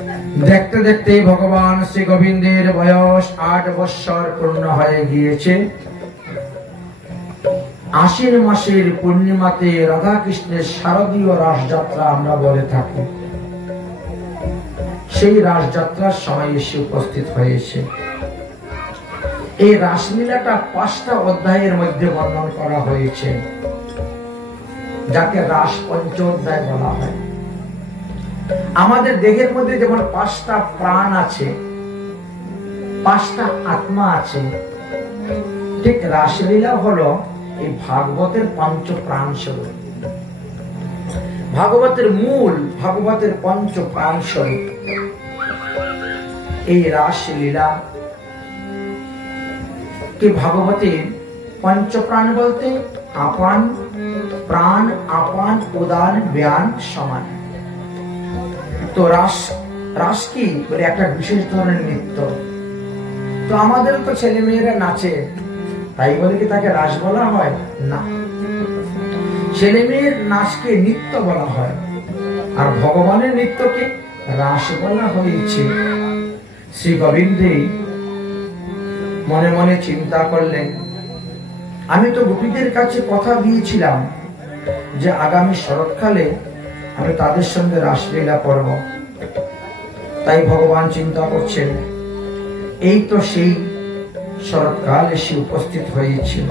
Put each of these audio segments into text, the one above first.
দেখতে দেখতে ভগবান শ্রী গোবিন্দের বয়স 8 বৎসর পূর্ণ হয়ে গিয়েছে। আশ্বিন মাসের পূর্ণিমাতে রাধা কৃষ্ণের শারদীয় রাসযাত্রা আমরা বলে থাকি। সেই রাসযাত্রার সময় এসে উপস্থিত হয়েছে। এই রাসলীলাটা 5টা অধ্যায়ের মধ্যে বর্ণন করা হয়েছে, যাকে রাস পঞ্চোধ্যায় বলা হয়। আমাদের দেহের মধ্যে যেমন 5টা প্রাণ আছে, 5টা আত্মা আছে, ঠিক রাসলীলা হলো এই ভাগবতের 5 প্রাণ স্বরূপ। ভাগবতের মূল, ভাগবতের 5 প্রাণ স্বরূপ এই রাসলীলা কে ভাগবতের 5 প্রাণ বলতে আপান, প্রাণ, আপান, উদান, ব্যান, সমান। তো রাস কি বলে একটা বিশেষ ধরনের নৃত্য। তো আমাদের তো ছেলে মেয়েরা নাচে, তাই বলে কি তাকে রাস বলা হয় না। ছেলে মেয়ের নাচকে নৃত্য বলা হয়, আর ভগবানের নৃত্যকে রাস বলা হয়েছে। শ্রী গোবিন্দে মনে মনে চিন্তা করলেন, আমি তো গোপীদের কাছে কথা দিয়েছিলাম যে আগামী শরৎকালে আমি তাদের সঙ্গে রাসলীলা করব। তাই ভগবান চিন্তা করছেন, এই তো সেই শরৎকাল এসে উপস্থিত হয়েছিল।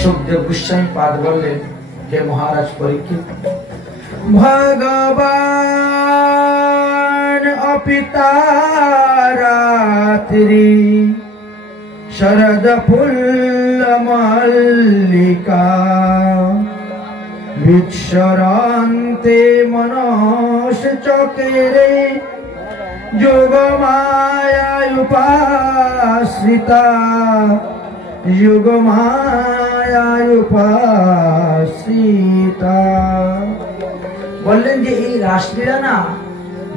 সুখদেব গোস্বামী পাদ বললেন, হে মহারাজ পরীক্ষিত, ভগবান অপিতা রাত্রি শরদ ফুল্ল মল্লিকা ভিক্ষরান্তে মনস চকেরে যোগ মায়ায় উপাসিতা, যোগ মায়ায় উপাসিতা। বললেন যে এই রাসলীলা না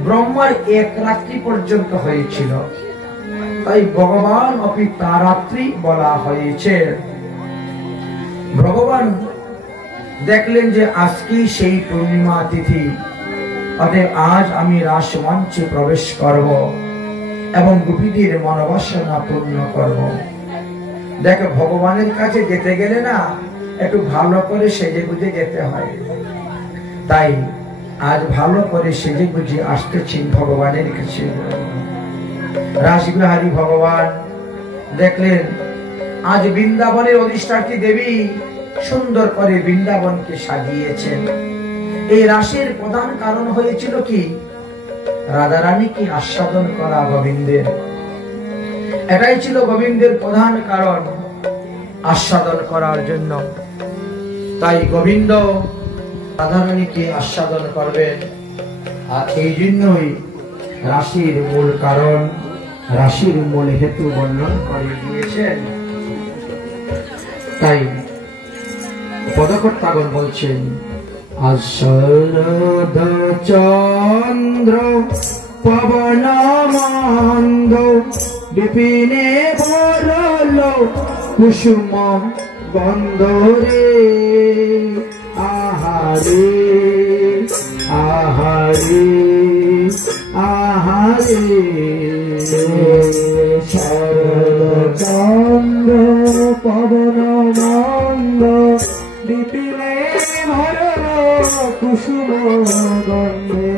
ব্রহ্মার 1 রাত্রি পর্যন্ত হয়েছিল, তাই ভগবান অপিতা রাত্রি বলা হয়েছে। ভগবান দেখলেন যে আজকে সেই পূর্ণিমা তিথি, অতএব আজ আমি রাসমঞ্চে প্রবেশ করব এবং গোপীদের মনোবাসনা পূর্ণ করব। দেখো, ভগবানের কাছে যেতে গেলে না একটু ভালো করে সেজে গুজে যেতে হয়। তাই আজ ভালো করে সেজে গুজে আসতেছি ভগবানের কাছে। রাসবিহারী ভগবান দেখলেন আজ বৃন্দাবনের অধিষ্ঠাত্রী দেবী সুন্দর করে বৃন্দাবনকে সাজিয়েছেন। এই রাসের প্রধান কারণ হয়েছিল কি, রাধারানীকে আস্বাদন করা গোবিন্দের। এটাই ছিল গোবিন্দের প্রধান কারণ, আস্বাদন করার জন্য। তাই গোবিন্দ রাধারানীকে আস্বাদন করবেন, আর এই জন্যই রাশির মূল কারণ, রাশির মূল হেতু বর্ণন করে দিয়েছেন। তাই পদকর্তাগণ বলছেন, শরদ চন্দ্র পবন মন্দ বিপিনে বরল কুসুম বন্দরে আহারে আহারে আহারে। শরদ চন্দ্র পবন মন্দ বিপিনে ভরল কুসুম গন্ধে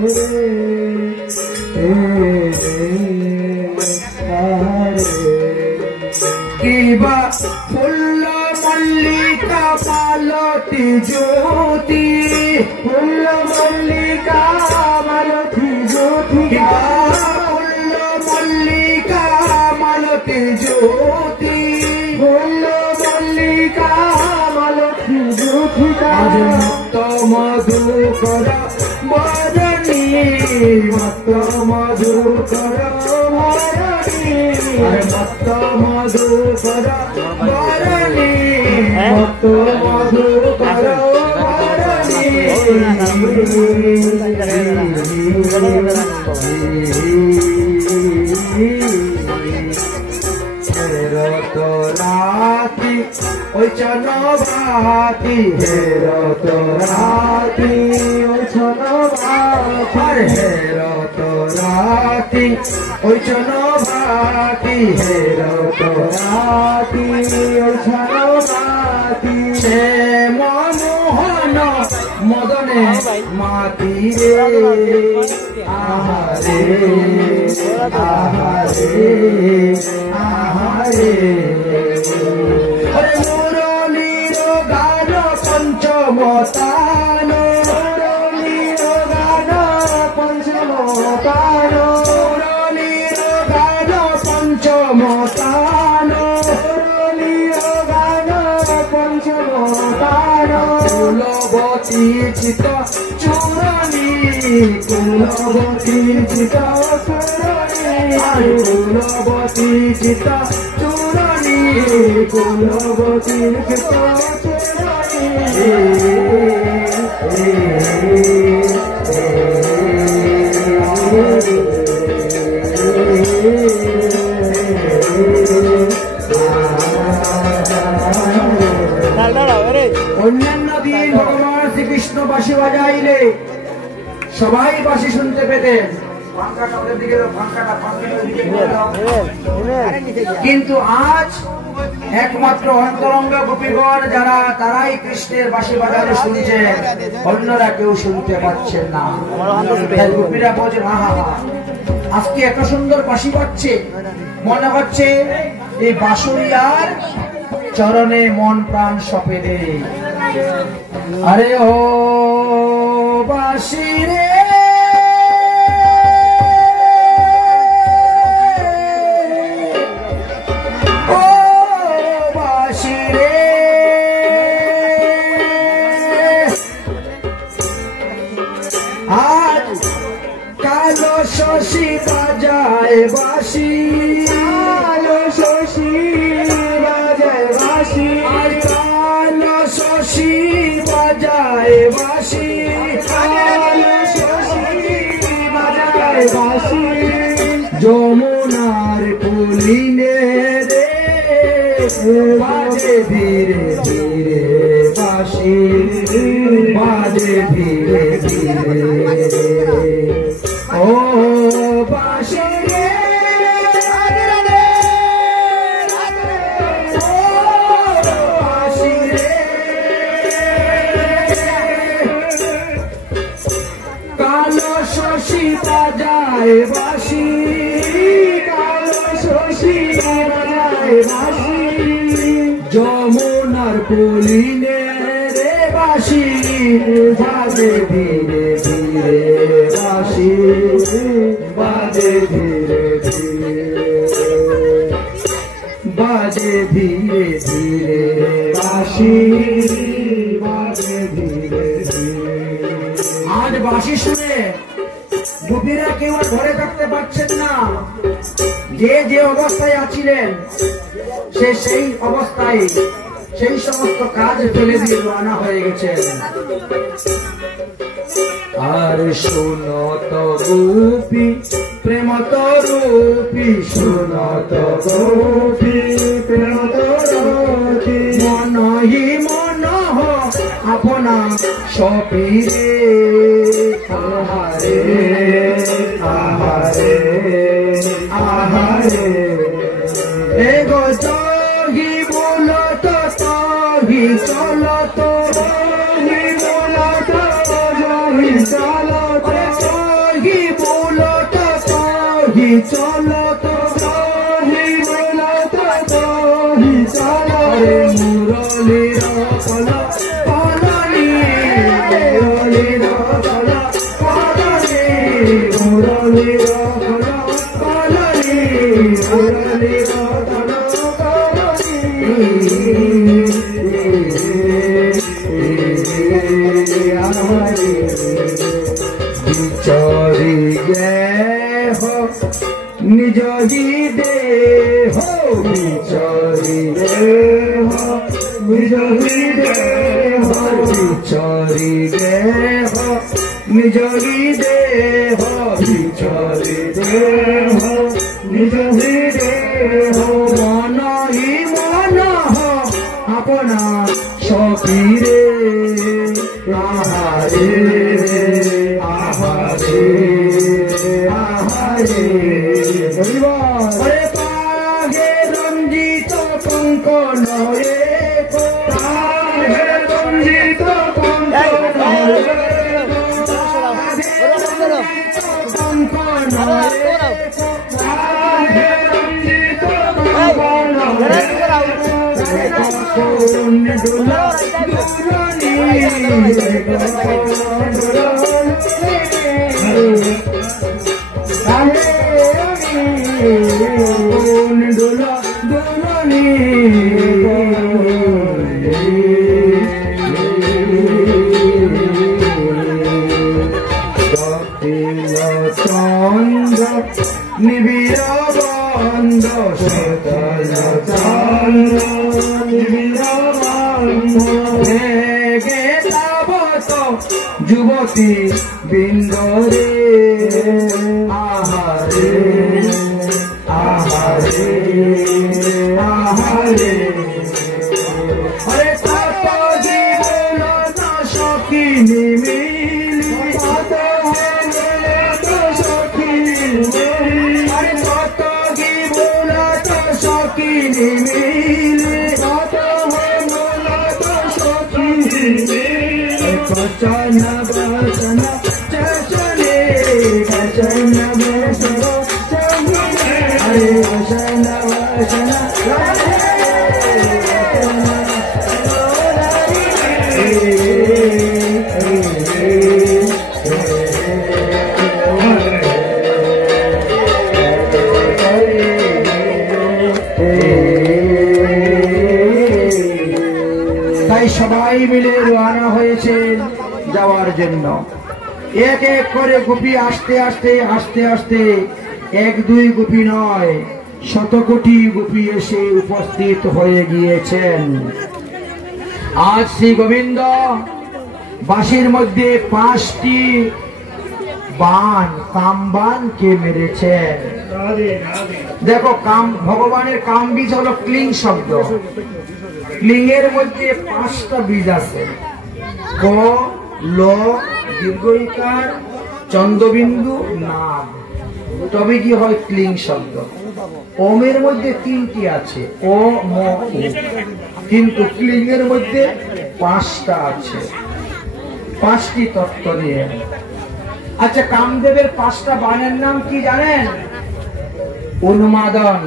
কিবা ফুল্ল মল্লিকা মালতি জ্যোতি, ফুল্ল মল্লিকা মালতি জ্যোতি, ফুল্ল মল্লিকা মালতি জ্যোতি, ফুল্ল মল্লিকা মালতি জ্যোতি। মত মধুকর বরণী, মত মধুকর বরণী, মত মধুকর বরণী, মত মধুকর বরণী। রত রাতি ওই চনবাতি, রত রাতি ওই চনবাতি, রত রাতি ওই চনো ভাতি হেরো তো রাতি ওই চনো ভাতি সে মোহন মদনে মাতি রে আহারে আহারে আহারে মুরলীর গান পঞ্চমতান মুরলীর গান পঞ্চমতান মুরলীর গান পঞ্চমতান মুরলীর গান পঞ্চমতান কুলবতী চিত চূড়ানি কুলবতী চিত চূড়ানি কুলবতী চিত চূড়ানি কুলবতী চিত অন্যান্য দিন ভগবান শ্রীকৃষ্ণ বাঁশি বাজাইলে সবাই বাঁশি শুনতে পেতেন, কিন্তু আজ একমাত্র অন্তরঙ্গ গোপীগণ যারা তারাই কৃষ্ণের বাঁশি বাজানো শুনছেন, অন্যরা কেউ শুনতে পাচ্ছেন না। গোপীরা বলছে হা আজকে এত সুন্দর বাঁশি বাজছে, মনে হচ্ছে এই বাঁশুরিয়ার চরণে মন প্রাণ সপে দে। আরে ও বাঁশি রে শশী বাজায় বাঁশি, কালো শশী বাজায় বাঁশি, কালো শশী বাজায় বাঁশি, কালো শশী বাজায় বাঁশি, যমুনার কুলিনে রে বাজে ধীরে ধীরে বাঁশি, বাজে ধীরে ধীরে ও বাঁশি রে বাঁশি রে কালো শশী বাজায় বাঁশি, কালো শশী বাজায় বাঁশি, যমুনার কুলিনে রে বাঁশি বাজে ধীরে ধীরে বাঁশি, বাজে ধীরে ধীরে বাজে ধীরে ধীরে বাঁশি, বাজে ধীরে ধীরে। আজ বাঁশি শুনে গোপীরা কেউ ঘরে থাকতে পারছেন না। যে যে অবস্থায় আছিলেন সে সেই অবস্থায় সেই সমস্ত কাজ ফেলে দিয়ে রওনা হয়ে গেছেন। আর শুনত গোপী প্রেম তরূপী, শুনত গোপী প্রেম তরূপী, মন হি মন আপনা সপীরে আহারে আহারে আহারে এ গো তহি বলত তহি চলত, তহি বলত তহি চলত, তহি বলত তহি চলত, তহি বলত তহি চলত, মুরলীর কল কলনি মুরলীর কল কলনি মুরলীর কল কলনি মুরলীর কল বিচরি গে হো নিজ হি দেহ, বিচরি গে হো নিজ হি দেহ, বিচরি গে হো নিজ হি দেহ, বিচরি দেহ নিজ হি দেহ, মন হি মন আপনা সপীরে আহারে আহারে আহারে ওরে পাহে রঞ্জিত কঙ্কন রে পাহে রঞ্জিত কঙ্কন নিবিড় বন্ধ সদয় চন্দ্র নিবিড় বন্ধ ভেগে তাবত যুবতী বৃন্দরে আহারে আহারে আহারে হরে কত জীবন না সখী নিমিলি কত সখী হরে কত জীবন না সখী নিমিলি কত সখী কচন বসন চচনে কচন বসন হরে কচন বসন তাই সবাই মিলে রওনা হয়েছে যাওয়ার জন্য। এক এক করে গোপী আস্তে আস্তে আস্তে আস্তে এক দুই গোপী নয় শত কোটি গোপী এসে উপস্থিত হয়ে গিয়েছেন। আজ শ্রী গোবিন্দ বাঁশির মধ্যে 5টি বান কামবানকে মেরেছেন। দেখো কাম ভগবানের কাম বীজ হলো ক্লিং শব্দ। ক্লিংয়ের মধ্যে 5টা বীজ আছে, ক ল দীর্ঘইকার চন্দ্রবিন্দু নাগ, তবে কি হয় ক্লিং শব্দ। ওমের মধ্যে 3টি আছে, ও ম উ, কিন্তু ক্লিংয়ের মধ্যে 5টা আছে, 5টি তত্ত্ব নিয়ে। আচ্ছা, কামদেবের 5টা বানের নাম কি জানেন? উন্মাদন,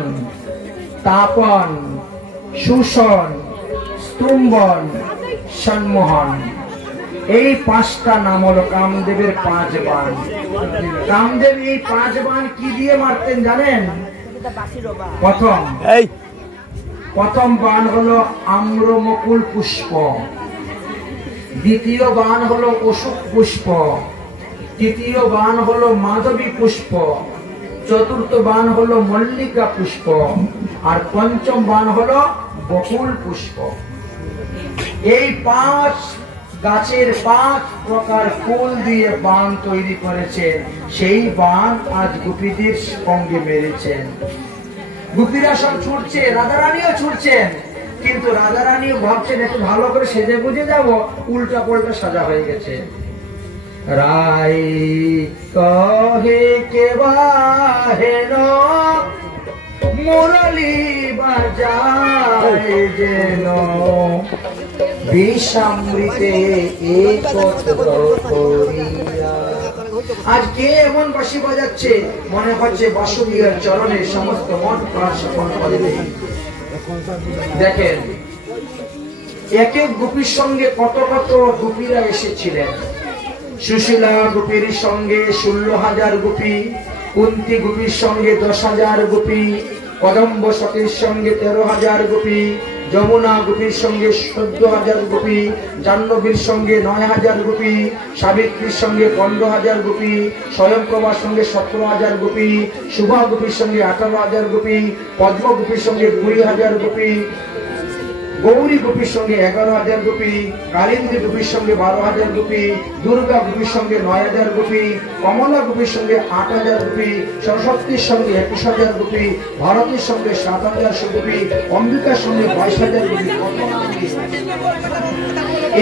তাপন, শোষণ, স্তম্ভন, সম্মোহন। এই 5টা নাম হলো কামদেবের 5 বান। কামদেব এই 5 বান কি দিয়ে মারতেন জানেন? প্রথম বান হলো আম্রমকুল পুষ্প, দ্বিতীয় বান হলো অশোক পুষ্প, তৃতীয় বান হলো মাধবী পুষ্প, চতুর্থ বান হলো মল্লিকা পুষ্প, আর পঞ্চম বান হলো বকুল পুষ্প। এই 5 গাছের 5 প্রকার ফুল দিয়ে বান তৈরি করেছে। সেই বান আজ গোপীদের সঙ্গে মেরেছেন। গোপীরা সব ছুটছে, রাধারানীও ছুটছেন, কিন্তু রাধারানীও ভাবছেন একটু ভালো করে সেজে বুঝে যাব, উল্টা পাল্টা সাজা হয়ে গেছে। রাই কহে কে বাহেন মুরলি বাজায় যেন বিষামৃতে একত্র করিয়া। আজ কে এমন বাঁশি বাজাচ্ছে মনে হচ্ছে বাসুদেবের চরণে সমস্ত মন প্রাণ সমর্পণ করবে। দেখেন এক এক গোপীর সঙ্গে কত কত গোপীরা এসেছিলেন। সুশীলা গোপীর সঙ্গে 16,000 গোপী, কুন্তি গোপীর সঙ্গে 10,000 গোপী, কদম্ব সতীর সঙ্গে 13,000 গোপী, যমুনা গোপীর সঙ্গে 14,000 গোপী, জাহ্নবীর সঙ্গে 9,000 গোপী, সাবিত্রীর সঙ্গে 15,000 গোপী, স্বয়ংপ্রভার সঙ্গে 17,000 গোপী, শুভা গোপীর সঙ্গে 18,000 গোপী, পদ্ম গোপীর সঙ্গে 20,000 গোপী, গৌরী গোপীর সঙ্গে 11,000 গোপী, কালিন্দী গোপীর সঙ্গে 12,000 গোপী, দুর্গা গোপীর সঙ্গে 9,000 গোপী, কমলা গোপীর সঙ্গে 8,000 গোপী, সরস্বতীর সঙ্গে 21,000 গোপী, ভারতের সঙ্গে 7,000 গোপী, অম্বিকার সঙ্গে 22,000 গোপী।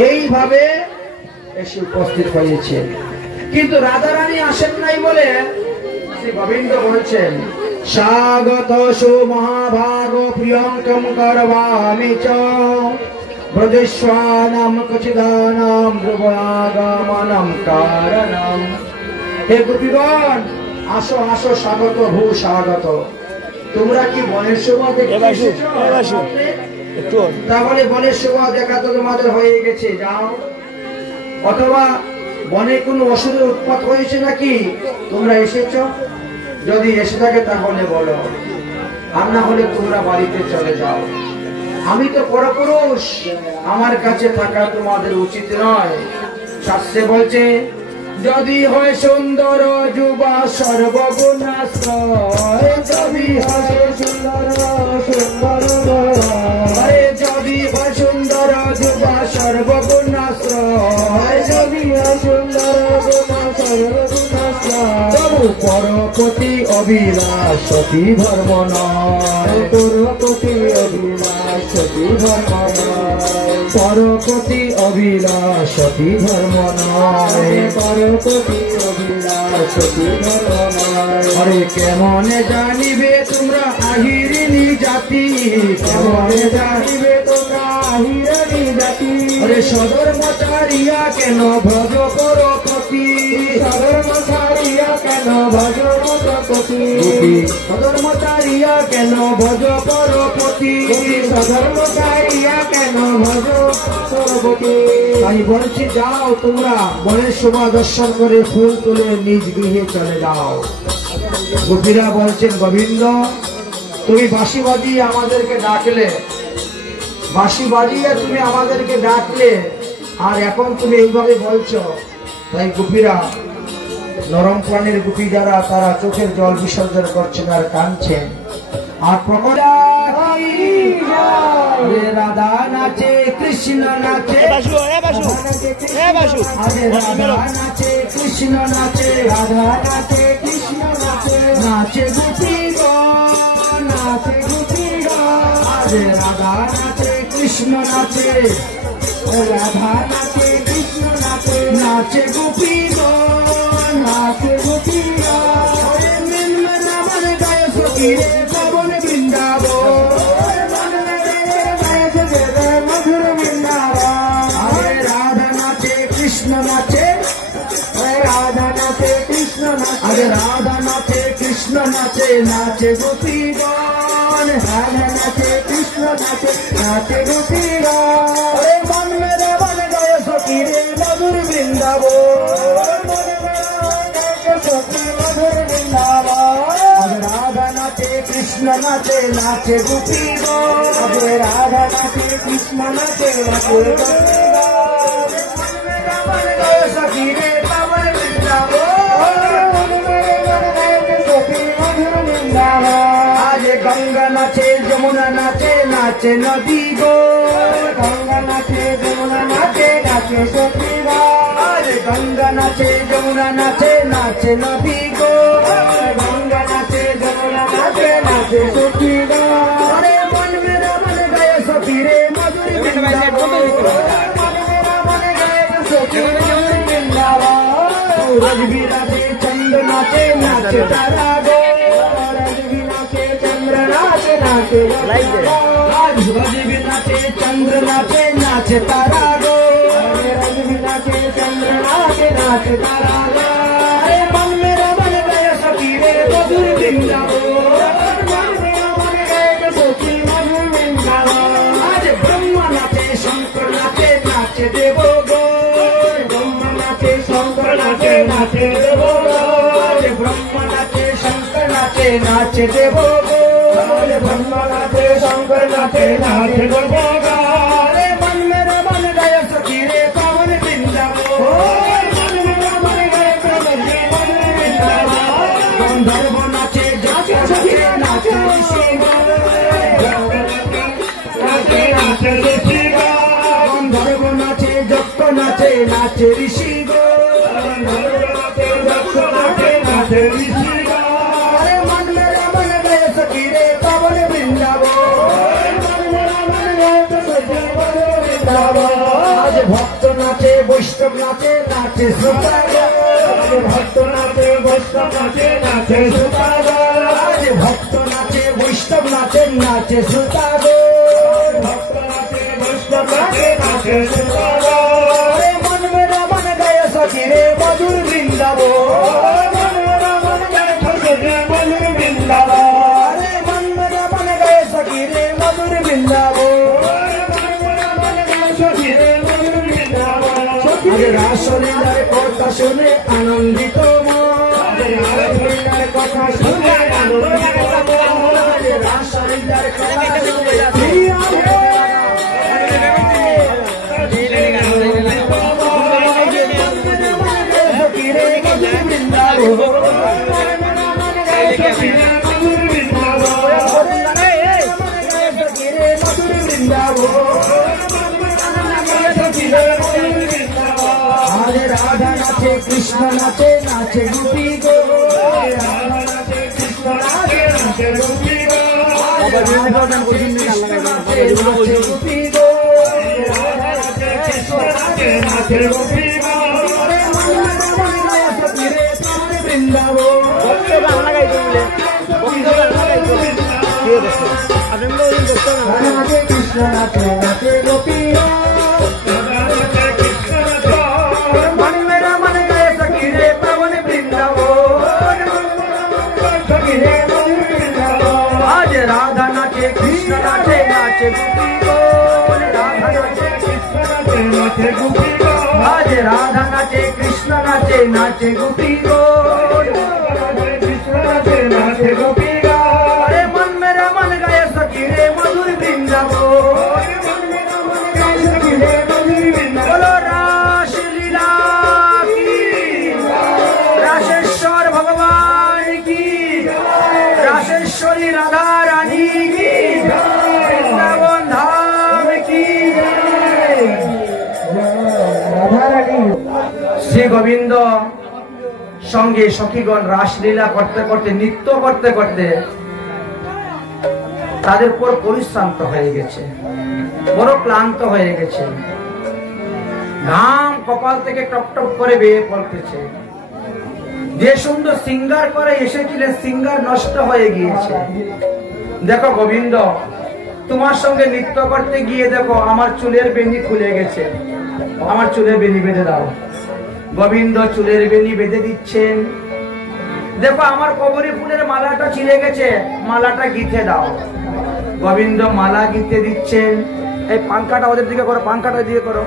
এইভাবে এসে উপস্থিত হয়েছে। কিন্তু রাধারানী আসেন নাই বলে শ্রী গোবিন্দ বলছেন স্বাগত সুমহাভাগ প্রিয়ঙ্কম করবামি চ ব্রজস্বানাম কচিদানাম ধ্রুবাগমনম কারণম। হে গোপীগণ, আসো আসো, স্বাগত ভূ স্বাগত। তোমরা কি বনের শোভা দেখতে এসেছো? তাহলে বনের শোভা দেখা তো তোমাদের হয়ে গেছে, যাও। অথবা বনে কোনো অসুরের উৎপাত হয়েছে নাকি তোমরা এসেছো? যদি এসে থাকে তাহলে বলো, আর না হলে তোমরা বাড়িতে চলে যাও। আমি তো পরপুরুষ, আমার কাছে থাকা তোমাদের উচিত নয়। শাস্ত্রে বলছে যদি হয় সুন্দর যুবা সর্বগুণাশ্রয়, যদি হয় সুন্দর যদি হয় সুন্দর যুবা সর্বগুণাশ্রয়, যদি হয় সুন্দর তবু পরপতি অভিলাষ সতী ধর্ম নয়, পরপতি অভিলাষ সতী ধর্ম নয়, পরপতি অভিলাষ সতী ধর্ম নয়, পরপতি অভিলাষ সতী ধর্ম নয়। আরে কেমনে জানিবে তোমরা আহিরিণী জাতি, কেমনে জানিবে তোমরা আহিরিণী জাতি। আরে সধর্মচারিয়া কেন ভজ পরপতি, সধর্মচারিয়া কেন ভজ পরপতি, সধর্মচারিয়া কেন ভজ পরপতি, সধর্মচারিয়া কেন ভজ পরপতি। তাই বলছি যাও তোমরা বনের শোভা দর্শন করে ফুল তুলে নিজ গৃহে চলে যাও। গোপীরা বলছেন গোবিন্দ, তুমি বাঁশি বাজিয়ে আমাদেরকে ডাকলে, বাঁশি বাজিয়ে তুমি আমাদেরকে ডাকলে, আর এখন তুমি এইভাবে বলছো। তাই গোপীরা, নরম প্রাণের গোপী যারা, তারা চোখের জল বিসর্জন করছেন আর কাঁদছেন। আর রাধা নাচে কৃষ্ণ নাচে, রাধা নাচে কৃষ্ণ নাচে, রাধা নাচে কৃষ্ণ নাচে, নাচে গোপী নাচে গোপী। রাধা নাচে কৃষ্ণ নাচে, রাধা নাচে কৃষ্ণ নাচে, নাচে গোপী নাচে গোপী। গায় সখী রে পবন বৃন্দাবন, মধুর বৃন্দাবন। রাধা নাচে কৃষ্ণ নাচে, রাধা নাচে কৃষ্ণ নাচে, রাধা নাচে কৃষ্ণ নাচে, নাচে গোপীগণ। রাধা নাচে কৃষ্ণ নাচে, নাচে গোপীগণ। বন মেরে বন গায় সখী রে মধুর বৃন্দাবন, মধুর বৃন্দাবন। রাধা নাচে কৃষ্ণ নাচে, নাচে গোপীগণ। রাধা নাচে কৃষ্ণ নাচে, নাচে গোপীগণ। সখী রে পাবন বৃন্দাবন। আজ গঙ্গা নাচে যমুনা নাচে, নাচে নদী গো। গঙ্গা নাচে যমুনা নাচে, নাচে সখী গো। আজ গঙ্গা নাচে যমুনা নাচে, নাচে নদী গো। গঙ্গা নাচে যমুনা নাচে, নাচে সখী গো। আরে মন মেরা মন গায়ে সখী রে মধুর বৃন্দাবন, মন মেরা মন গায়ে সখী মধুর বৃন্দাবন। सूरज भी नाचे चंद्र नाचे, नाचे तारा गो। सूरज भी नाचे चंद्र नाचे, नाचे आज सूरज भी नाचे चंद्र नाचे, नाचे तारा गो। सूरज भी नाचे चंद्र नाचे, नाचे तारा गो। अरे मन मेरा मन गए सखी रे मधुर वृंदावन, मन मेरा मन गए सखी मधुर वृंदावन। आज ब्रह्मा नाचे शंकर नाचे, नाचे देवो गो। ब्रह्मा नाचे शंकर नाचे, नाचे देवो गो। ब्रह्मा नाचे शंकर नाचे, नाचे देवो गो। ब्रह्मा नाचे शंकर नाचे, नाचे देवो गो। अरे मन मेरा मन गए सखी रे पावन वृंदावन, मन मेरा मन गए प्रभु मधुर वृंदावन। गंधर्व नाचे जाके नाचे, नाचे ऋषि नाचे, नाचे ऋषि गो। गंधर्व नाचे जक्त नाचे, नाचे ऋषि गो। नाचे ऋषि गो। अरे मन मेरा मन गए सखी रे पावन वृंदावन, मन मेरा मन गए सखी मधुर वृंदावन। आज भक्त नाचे वैष्णव नाचे, नाचे श्रोता गो। ভক্ত নাচে বৈষ্ণব নাচে নাচে সুতাগর ভক্ত নাচে বৈষ্ণব নাচে নাচে সুতাগর ভক্ত নাচে বৈষ্ণব নাচে নাচে সুতাগর মন মেরা মন গায় সখী রে মধুর বৃন্দাবন মন মেরা মন গায় সখী রে মধুর বৃন্দাবন মন মেরা মন গায় সখী রে মধুর বৃন্দাবন রাসলীলার কথা শুনে আনন্দিত রাসলীলার কথা শুনে আনন্দিত রাসলীলার কথা রাধা নাচে কৃষ্ণ নাচে নাচে গোপী গো রাধা নাচে কৃষ্ণ নাচে নাচে গোপী গো গোপী গো রাধা নাচে কৃষ্ণ নাচে নাচে গোপী গো বৃন্দাবন বাংলা গাইতে বলে রাধা কৃষ্ণ নাচে নাচে গোপী গো राधा नाचे कृष्ण नाचे नाचे गोपी गो राधा नाचे कृष्ण नाचे नाचे गोपी गो आज राधा नाचे कृष्ण नाचे नाचे गोपी गो कृष्ण नाचे नाचे गोपी गो अरे मन मेरा मन गाय सखी रे मधुर वृंदावन मन मेरा मन गाय सखी रे मधुर वृंदावन बोलो रास लीला की रासेश्वर भगवान की रासेश्वरी राधा रानी की वृंदावन धाम की राधा रानी श्री गोविंद संगे सखीगण रासलीला करते करते नृत्य करते करते তাদের উপর পরিশ্রান্ত হয়ে গেছে, বড় ক্লান্ত হয়ে গেছে, ঘাম কপাল থেকে টপ টপ করে বেয়ে পড়তেছে। যে সুন্দর সিঙ্গার করে এসেছিলেন সিঙ্গার নষ্ট হয়ে গিয়েছে। দেখো গোবিন্দ, তোমার সঙ্গে নৃত্য করতে গিয়ে দেখো আমার চুলের বেনি খুলে গেছে, আমার চুলের বেনি বেঁধে দাও। গোবিন্দ চুলের বেনি বেঁধে দিচ্ছেন। দেখো আমার কবরী ফুলের মালাটা ছিঁড়ে গেছে, মালাটা গিঁথে দাও। গোবিন্দ মালা গিঁথে দিচ্ছেন। এই পাঙ্খাটা ওদের দিকে করো, পাঙ্খাটা দিয়ে করো,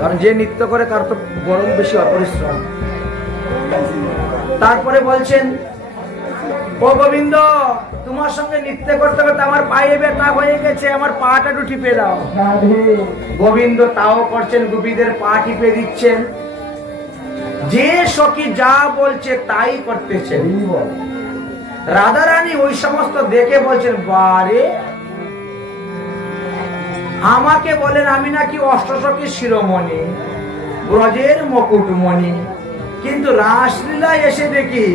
কারণ যে নৃত্য করে তার তো গরম বেশি, অপরিশ্রম। তারপরে বলছেন, ও গোবিন্দ, তোমার সঙ্গে নৃত্য করতে করতে আমার পায়ে ব্যথা হয়ে গেছে, আমার পাটা একটু টিপে দাও। গোবিন্দ তাও করছেন, গোপীদের পা টিপে দিচ্ছেন। যে সখী যা বলছে তাই করতেছে। রাধা রানী ওই সমস্ত দেখে বলছেন, বারে আমাকে বলেন আমি নাকি অষ্টসখী শিরোমণি, ব্রজের মুকুটমণি, কিন্তু রাসলীলায় এসে দেখি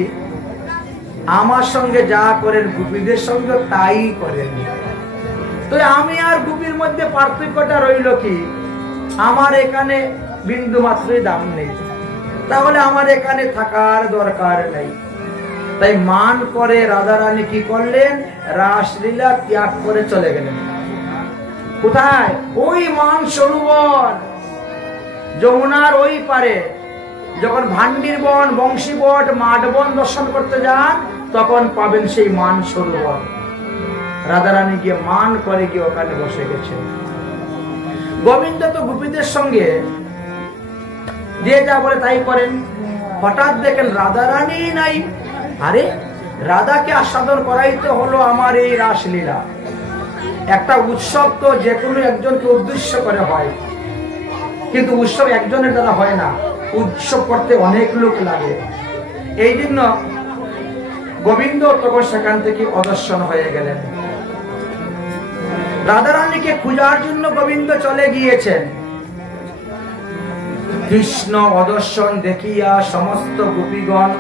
আমার সঙ্গে যা করেন গোপীদের সঙ্গে তাই করেন। তো আমি আর গোপীর মধ্যে পার্থক্যটা রইল কি? আমার এখানে বিন্দু মাত্রই দাম নেই, তাহলে আমার এখানে থাকার দরকার নেই। তাই মান করে রাধা রানী কি করলেন? রাসলীলা ত্যাগ করে চলে গেলেন। কোথায়? ওই মান সরোবর, যমুনার ওই পারে। যখন ভান্ডির বন, বংশীবট, মাঠ বন দর্শন করতে যান তখন পাবেন সেই মান সরোবর। রাধা রানী গিয়ে মান করে গিয়ে ওখানে বসে গেছেন। গোবিন্দ তো গোপীদের সঙ্গে যে যা বলে তাই করেন। হঠাৎ দেখেন রাধা রানী নাই। আরে রাধাকে আস্বাদন করাইতে হলো আমার এই রাসলীলা। একটা উৎসব তো যে কোনো একজনকে উদ্দেশ্য করে হয়, কিন্তু উৎসব একজনের দ্বারা হয় না, উৎসব করতে অনেক লোক লাগে। এই জন্য গোবিন্দ তখন সেখান থেকে অদর্শন হয়ে গেলেন। রাধারানীকে খোঁজার জন্য গোবিন্দ চলে গিয়েছেন। কৃষ্ণ অদর্শন দেখিয়া সমস্ত গোপীগণ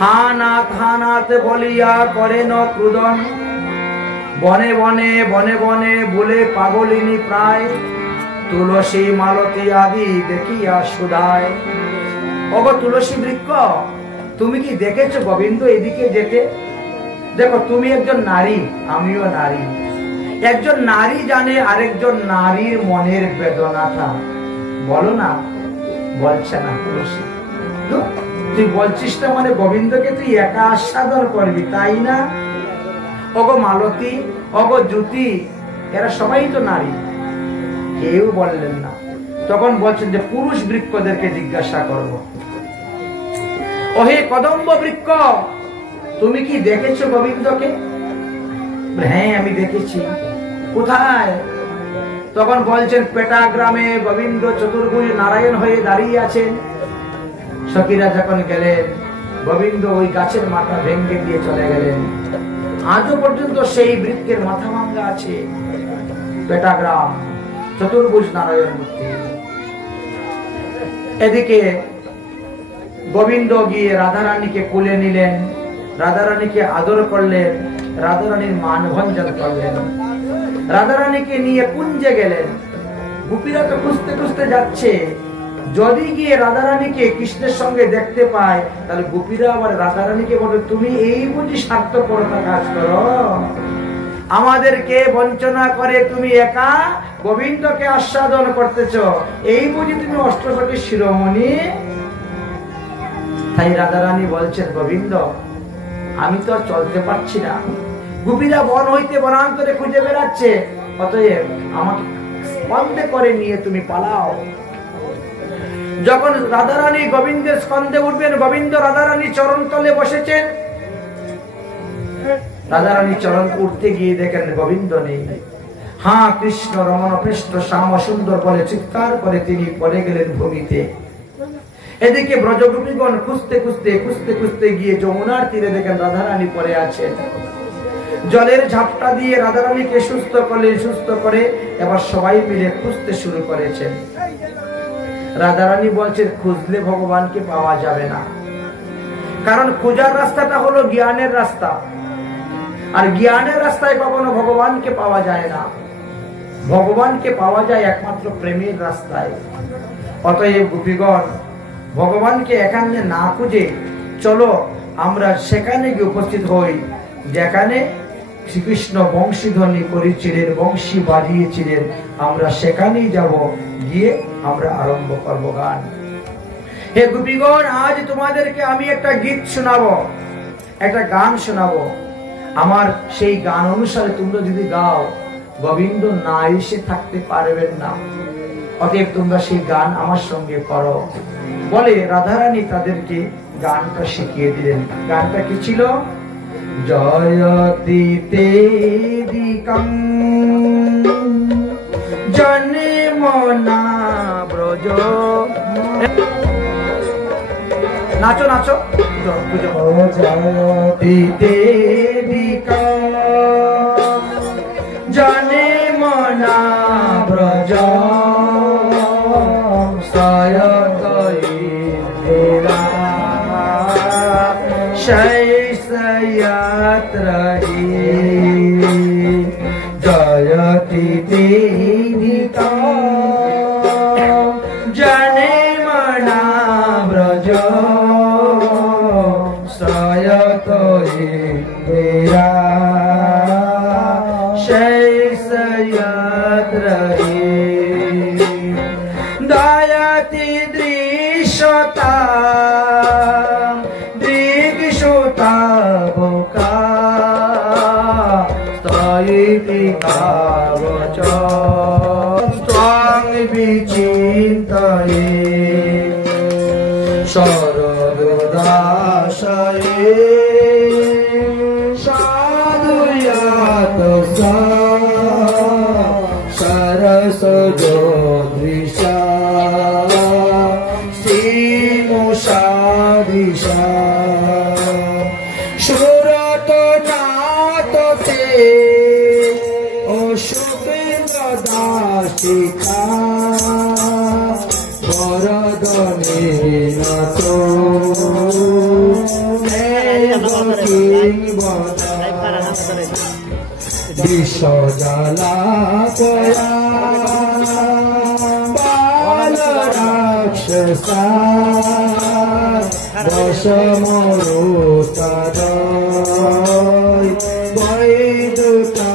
হানাথ হানাথ বলিয়া করেন ক্রুদন। বনে বনে বনে বনে বলে পাগলিনী প্রায় তুলসী মালতী আদি দেখিয়া সুধায়। ওগো তুলসী বৃক্ষ, তুমি কি দেখেছো গোবিন্দ এদিকে যেতে? দেখো, তুমি একজন নারী, আমিও নারী। একজন নারী জানে আরেকজন নারীর মনের বেদনাটা। বলো না, বলছে না তুলসী। তুই বলছিস না মানে গোবিন্দকে তুই একা আস্বাদন করবি, তাই না? ওগো মালতী, ওগো জ্যোতি, এরা সবাই তো নারী। কেউ বললেন না। তখন বলছেন যে পুরুষ বৃক্ষদেরকে জিজ্ঞাসা করব। ওহে কদম্ব বৃক্ষ, তুমি কি দেখেছো গোবিন্দকে? হ্যাঁ, আমি দেখেছি। কোথায়? তখন বলছেন পেটা গ্রামে গোবিন্দ চতুর্ভুজ নারায়ণ হয়ে দাঁড়িয়ে আছেন। সখীরা যখন গেলেন, গোবিন্দ ওই গাছের মাথা ভেঙে দিয়ে চলে গেলেন। আজও পর্যন্ত সেই বৃক্ষের মাথা ভাঙ্গা আছে। পেটা গ্রাম, চতুর্ভুজ নারায়ণ মূর্তি। এদিকে গোবিন্দ গিয়ে রাধারানীকে কোলে নিলেন, রাধারানীকে আদর করলেন, রাধারানীর মানভঞ্জন করলেন। রাধারানীকে নিয়ে কুঞ্জে গেলেন। গোপীরা তো খুঁজতে খুঁজতে যাচ্ছে। যদি গিয়ে রাধারানীকে কৃষ্ণের সঙ্গে দেখতে পায়, তাহলে গোপীরা আবার রাধারানীকে বলে, তুমি এই বুঝি স্বার্থপরতা কাজ করো? আমাদেরকে বঞ্চনা করে তুমি একা গোবিন্দকে আস্বাদন করতেছ, এই বুঝি তুমি অষ্টসখীর শিরোমণি? তাই রাধারানী বলছেন, গোবিন্দ, আমি তো আর চলতে পারছি না। গোপীরা বন হইতে বনান্তরে খুঁজে বেড়াচ্ছে, অতএব আমাকে স্কন্ধে করে নিয়ে তুমি পালাও। যখন রাধারানী গোবিন্দের স্কন্ধে উঠবেন, গোবিন্দ রাধারানী চরণ তলে বসেছেন। রাধারানী চরণ উঠতে গিয়ে দেখেন গোবিন্দ নেই। হ্যাঁ, কৃষ্ণ রমণ পৃষ্ঠ শ্যাম সুন্দর বলে চিৎকার করে তিনি পড়ে গেলেন ভূমিতে। এদিকে ব্রজগোপীগণ খুঁজতে খুঁজতে খুঁজতে খুঁজতে গিয়ে যমুনার তীরে দেখেন রাধারানী পড়ে আছেন। জলের ঝাপটা দিয়ে রাধারানীকে সুস্থ করলেন। সুস্থ করে এবার সবাই মিলে খুঁজতে শুরু করেছেন। রাধারানী বলছেন, খুঁজলে ভগবানকে পাওয়া যাবে না, কারণ খোঁজার রাস্তাটা হলো জ্ঞানের রাস্তা, আর জ্ঞানের রাস্তায় কখনো ভগবানকে পাওয়া যায় না। ভগবানকে পাওয়া যায় একমাত্র প্রেমের রাস্তায়। অতএব গোপীগণ, ভগবানকে এখানে না খুঁজে চলো আমরা সেখানে গিয়ে উপস্থিত হই, যেখানে শ্রীকৃষ্ণ বংশীধ্বনি করেছিলেন, বংশী বাজিয়েছিলেন। আমরা সেখানেই যাব, গিয়ে আমরা আরম্ভ করব গান। হে গোপীগণ, আজ তোমাদেরকে আমি একটা গীত শোনাবো, একটা গান শোনাবো। আমার সেই গান অনুসারে তোমরা যদি গাও, গোবিন্দ না এসে থাকতে পারবেন না। অতএব তোমরা সেই গান আমার সঙ্গে করো বলে রাধারানী তাদেরকে গানটা শিখিয়ে দিলেন। গানটা কি ছিল? জয়তি তেদিকং জনে মনা ব্রজ। নাচো নাচো। জয়তি তেদিকং জনে মনা ব্রজ जयति तेदिका जने मना ब्रज सयत इंदिरा शैशयत रही दयति दृश्यता दृग्शोता बोका तावच त्वां विचिन्तये शरददाशये साधुयात सरसजो दृशा श्रीमुषादिशा सुरत नाथ ते दासिका वरदने नतो विश्वजलापया বসমরুতদয় বৈদুতানলা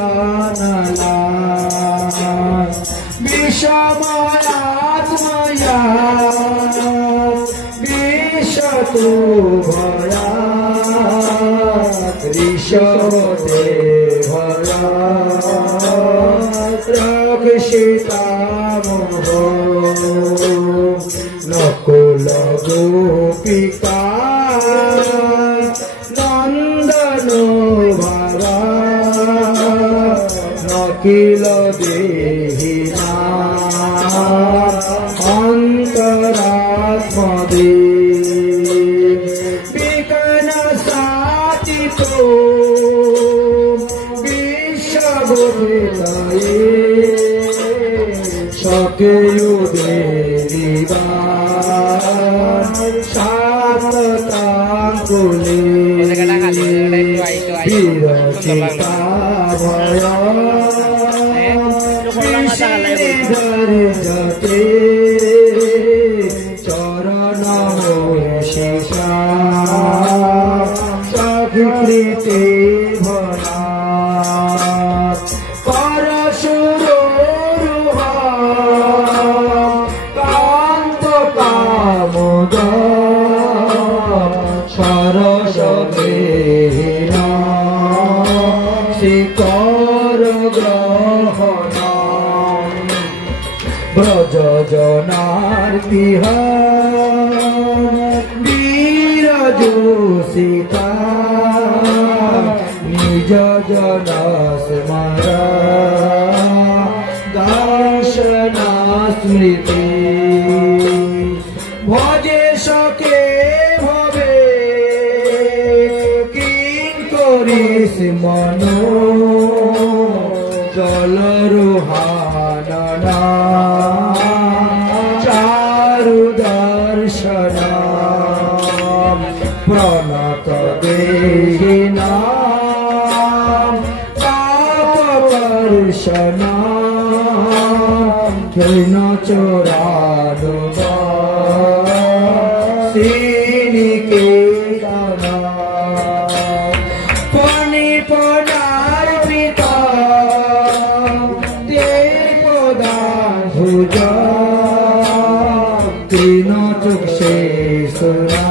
বিষময়াত্ময়া বিষতু ভয়া ঋষতে ভয়া রক্ষিতামহ নকুল গোপিকা নন্দন ভাবা নকিল দেহিনা অন্তরাত্মদে বিকন সাতিতো বিশ্ববোধিতায়ে সকেয়ুদেরিবা সাতকাঙ্কুলে বিরচিতা ভয় বিষ্ণুধরিজতে চরণ শেষা সকৃতে ভরা পরশুরোরুহা কান্ত কামোদ সরসদেহিনা শিকর গ্রহণ ব্রজ জনার বিহা বীরজোষিতা নিজ জন স্মরা দর্শনা স্মৃতি ভজে সকে ভবে কিং করিস মন জলরুহাননা চারু দর্শন প্রণত দেহিনা পাপকর্ষণ তৃণ চোরানুগ শ্রীনিকে ফণিপনার পিতা দেবদান ভুজ তৃণ চক্ষে সুরা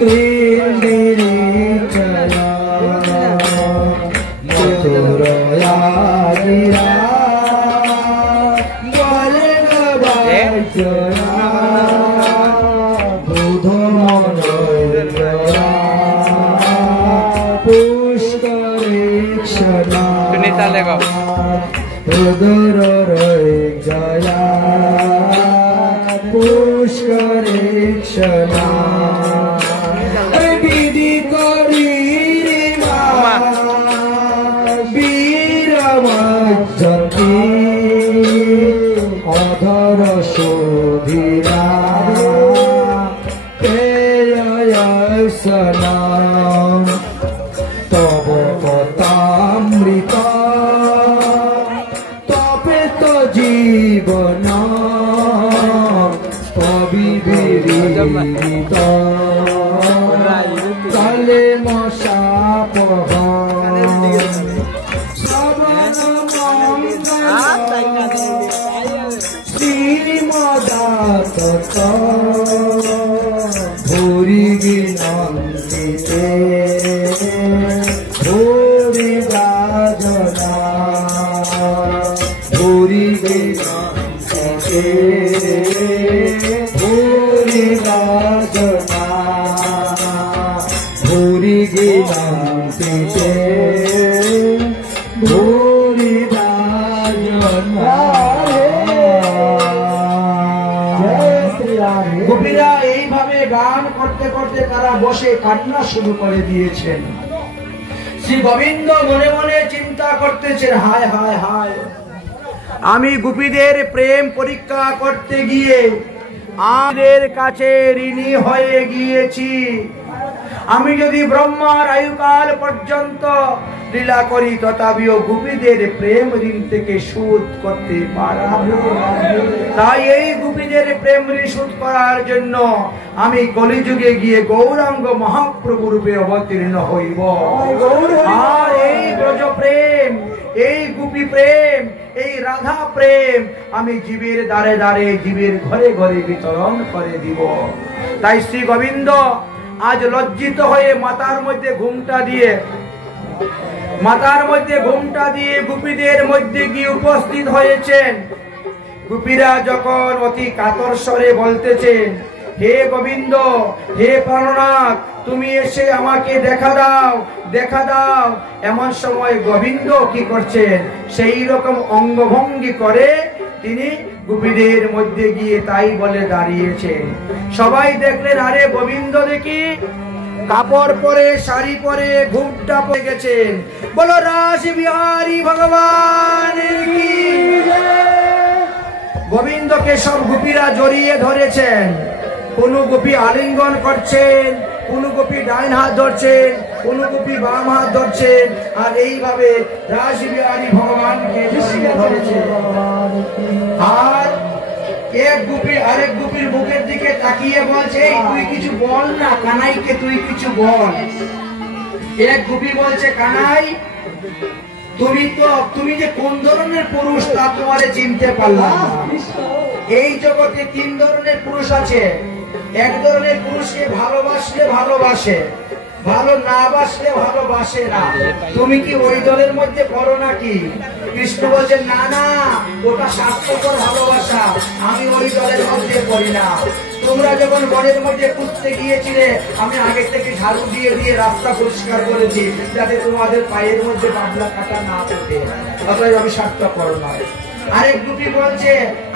ক্রীড়িচরা মথুরয়াগিরা বলগবাচরা বুধমনয়রা পুষ্করেক্ষণা হৃদয় গয়া পুষ্করেক্ষণা বিধি করি বীরমজ্জতি অধর শোভিরা প্রেয়সনা তব কথামৃত তপেত জীবন পবিবিরিত কালে মশাপহ শ্রীমদাত ভূরি গিনন্দিতে ভূরি রাজনা ভূরি গিনন্দিতে ভূরি রাজনা ভূরি গিনন্দিতে ভূরি রাজনা। গোপীরা এইভাবে গান করতে করতে তারা বসে কান্না শুরু করে দিয়েছেন। শ্রী গোবিন্দ মনে মনে চিন্তা করতেছেন, হায় হায় হায়, আমি গোপীদের প্রেম পরীক্ষা করতে গিয়ে আমাদের কাছে ঋণী হয়ে গিয়েছি। আমি যদি ব্রহ্মার আয়ুকাল পর্যন্ত লীলা করি তথাপিও গোপীদের প্রেম ঋণ থেকে শোধ করতে পারব না। তাই এই গোপীদের প্রেম ঋণ শোধ করার জন্য আমি কলিযুগে গিয়ে গৌরাঙ্গ মহাপ্রভু রূপে অবতীর্ণ হইব। আর এই ব্রজ প্রেম, এই গোপী প্রেম, এই রাধা প্রেম আমি জীবের দ্বারে দ্বারে, জীবের ঘরে ঘরে বিতরণ করে দিব। তাই শ্রী গোবিন্দ আজ লজ্জিত হয়ে মাথার মধ্যে ঘুমটা দিয়ে গোপীদের মধ্যে গিয়ে উপস্থিত হয়েছেন। গোপীরা যখন অতি কাতর স্বরে বলতেছেন, হে গোবিন্দ, হে প্রাণনাথ, তুমি এসে আমাকে দেখা দাও। এমন সময় গোবিন্দ কি করছেন, সেই রকম অঙ্গভঙ্গি করে তিনি গোপীদের মধ্যে গিয়ে তাই বলে দাঁড়িয়েছেন। সবাই দেখলেন, আরে গোবিন্দ দেখি কাপড় পরে, শাড়ি পরে, ঘুমটা পরে গেছেন। বলো রাস বিহারী ভগবানের কি। গোবিন্দকে সব গোপীরা জড়িয়ে ধরেছেন। কোন গোপী আলিঙ্গন করছেন, কোন গোপী ডাইন হাত ধরছেন, কোন গোপী বাম হাত ধরছেন, আর এইভাবে রাস বিহারী ভগবানকে জড়িয়ে ধরেছেন। আর এক গোপী আরেক গোপীর মুখের দিকে তাকিয়ে বলছে, তুই কিছু বল না, কানাইকে তুই কিছু বল। এক গোপী বলছে, কানাই তুমি যে কোন ধরনের পুরুষ তা তোমারে চিনতে পারলাম না। এই জগতে তিন ধরনের পুরুষ আছে। এক ধরনের পুরুষকে ভালোবাসলে ভালোবাসে, ভালো না বাসলে ভালোবাসে না। তুমি কি ওই দলের মধ্যে পড়ো নাকি? কৃষ্ণ বলছেন, না না, ওটা স্বার্থপর ভালোবাসা, আমি ওই দলের মধ্যে পড়ি না। তোমরা যখন বনের মধ্যে খুঁজতে গিয়েছিলে, আমি আগে থেকে ঝাড়ু দিয়ে দিয়ে রাস্তা পরিষ্কার করেছি, যাতে তোমাদের পায়ের মধ্যে বাবলা কাটা না পড়ে। অতএব আমি স্বার্থপর নয়। আরেক গোপী বলছে,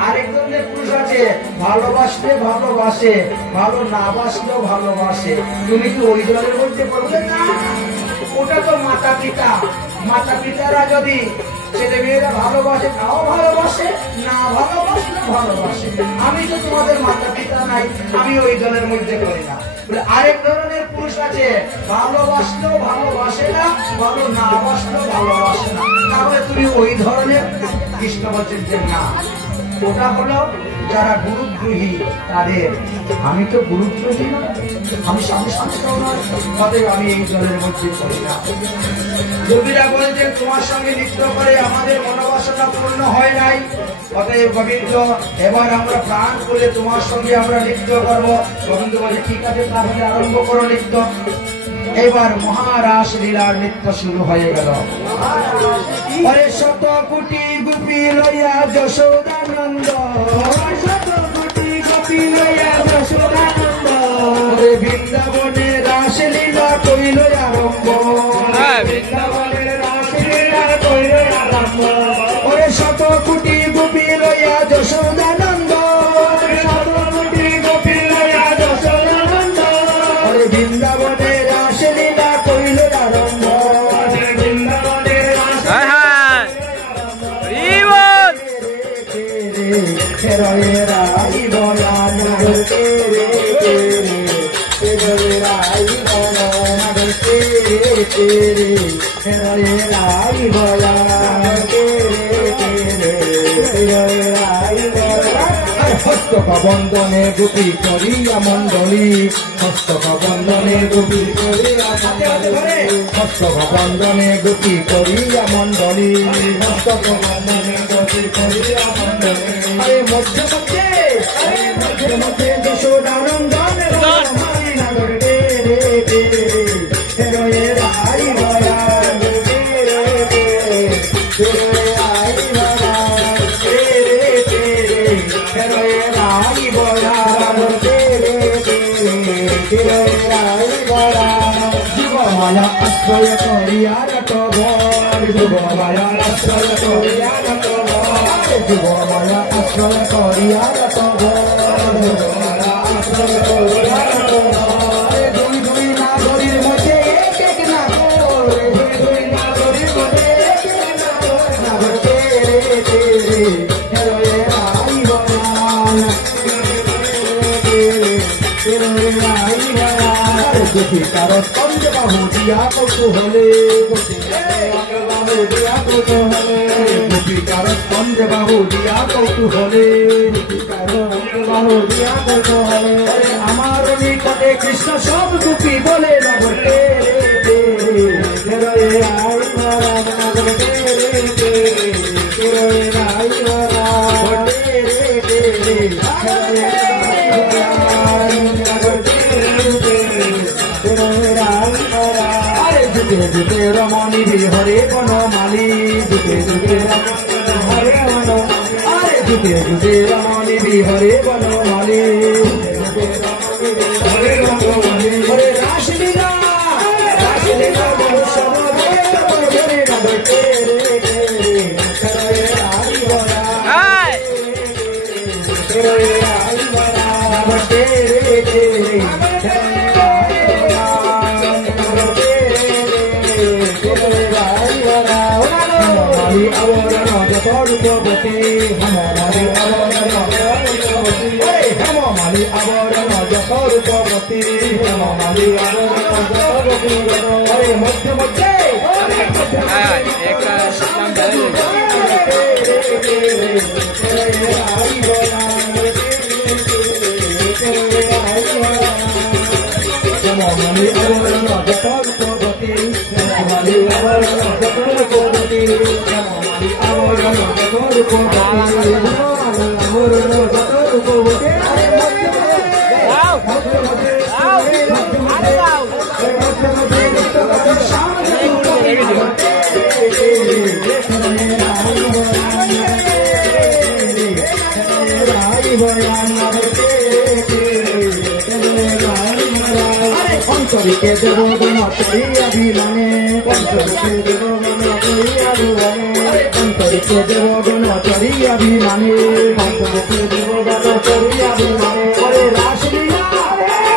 আরেক ধরনের পুরুষ আছে, ভালোবাসলে ভালোবাসে, ভালো না বাসলেও ভালোবাসে। তুমি কি ওই দলের মধ্যে পড়বে না? ওটা তো মাতা পিতারা যদি ছেলে মেয়েরা ভালোবাসে, তাও ভালোবাসে, না ভালোবাসলে ভালোবাসে। আমি তো তোমাদের মাতা পিতা নাই, আমি ওই দলের মধ্যে পড়ি না। আরেক ধরনের পুরুষ আছে, ভালোবাসলেও ভালোবাসে না, ভালো না বাসলেও ভালোবাসে না। তাহলে তুমি ওই ধরনের। কৃষ্ণ বলছেন যে না, ওটা হলো যারা গুরুদ্রোহী তাদের। আমি তো গুরুদ্রোহী না, আমি স্বামী শাস্ত্রও নয়, অতএব আমি এই দলের মধ্যে পড়ি না। গোপীরা বলছেন, তোমার সঙ্গে নৃত্য করে আমাদের মনোবাসনা পূর্ণ হয় নাই, অতএব গোবিন্দ এবার আমরা প্রাণ করে তোমার সঙ্গে আমরা নৃত্য করবো। গোবিন্দ বলে, ঠিক আছে, তাহলে আরম্ভ করো নৃত্য। এবার মহারাস লীলার নৃত্য শুরু হয়ে গেল। আরে শত কোটি গোপী লইয়া যশোদানন্দ, শত কোটি গোপী লইয়া যশোদানন্দ, বৃন্দাবনে রাস লীলা কইল আরম্ভ, বৃন্দাবনে রাস লীলা কইল আরম্ভ। ওরে শত কোটি গোপী লইয়া যশোদানন্দ, শত কোটি গোপী লইয়া যশোদানন্দ, ওরে বৃন্দাবনে রাস লীলা কইল আরম্ভ, বৃন্দাবনে রাস রাই বলা হস্তক বন্দনে গোপী করিয়া মণ্ডলী, হস্তক বন্দনে গোপী করিয়া মণ্ডলী, হস্তক বন্দনে গোপী করিয়া মণ্ডলী, হস্তক বন্দনে গোপী করিয়া মণ্ডলী। আরে মধ্যে মধ্যে, আরে মধ্যে মধ্যে যশোদানন্দন মায়া আশ্রয় করিয়ার কবর, যুব মায়া আশ্রয় করিয়ার কবর, যুব মায়া আশ্রয় করিয়ার কবর, যুব মায়া আশ্রয় করিয়ার কবর। দুই দুই নাগরীর মধ্যে এক এক নাগর, দুই দুই নাগরীর মধ্যে এক এক নাগর, নাগর তেরে তেরে হেরোয়ে রাই বলান, তেরে তেরে হেরোয়ে রাই বলান। গোপিকার স্কন্ধে বাহু দিয়া কৌতূহলে গোপিকার স্কন্ধে বাহু দিয়া কৌতূহলে আমার নিকটে কৃষ্ণ সব গোপী বলে নগরে রমণী হরে বনমালী যুগে যুগে হরে বন আরে যুগে যুগে রমণী হরে বনমালী হরে বনমালী হরে রাসলীলা রাসলীলা রূপবতী হেমমালী মধ্যে মধ্যে অন্তরিকে দেব অভিমানে অন্তরিকে দেব অভিমানে করে রাসলীলা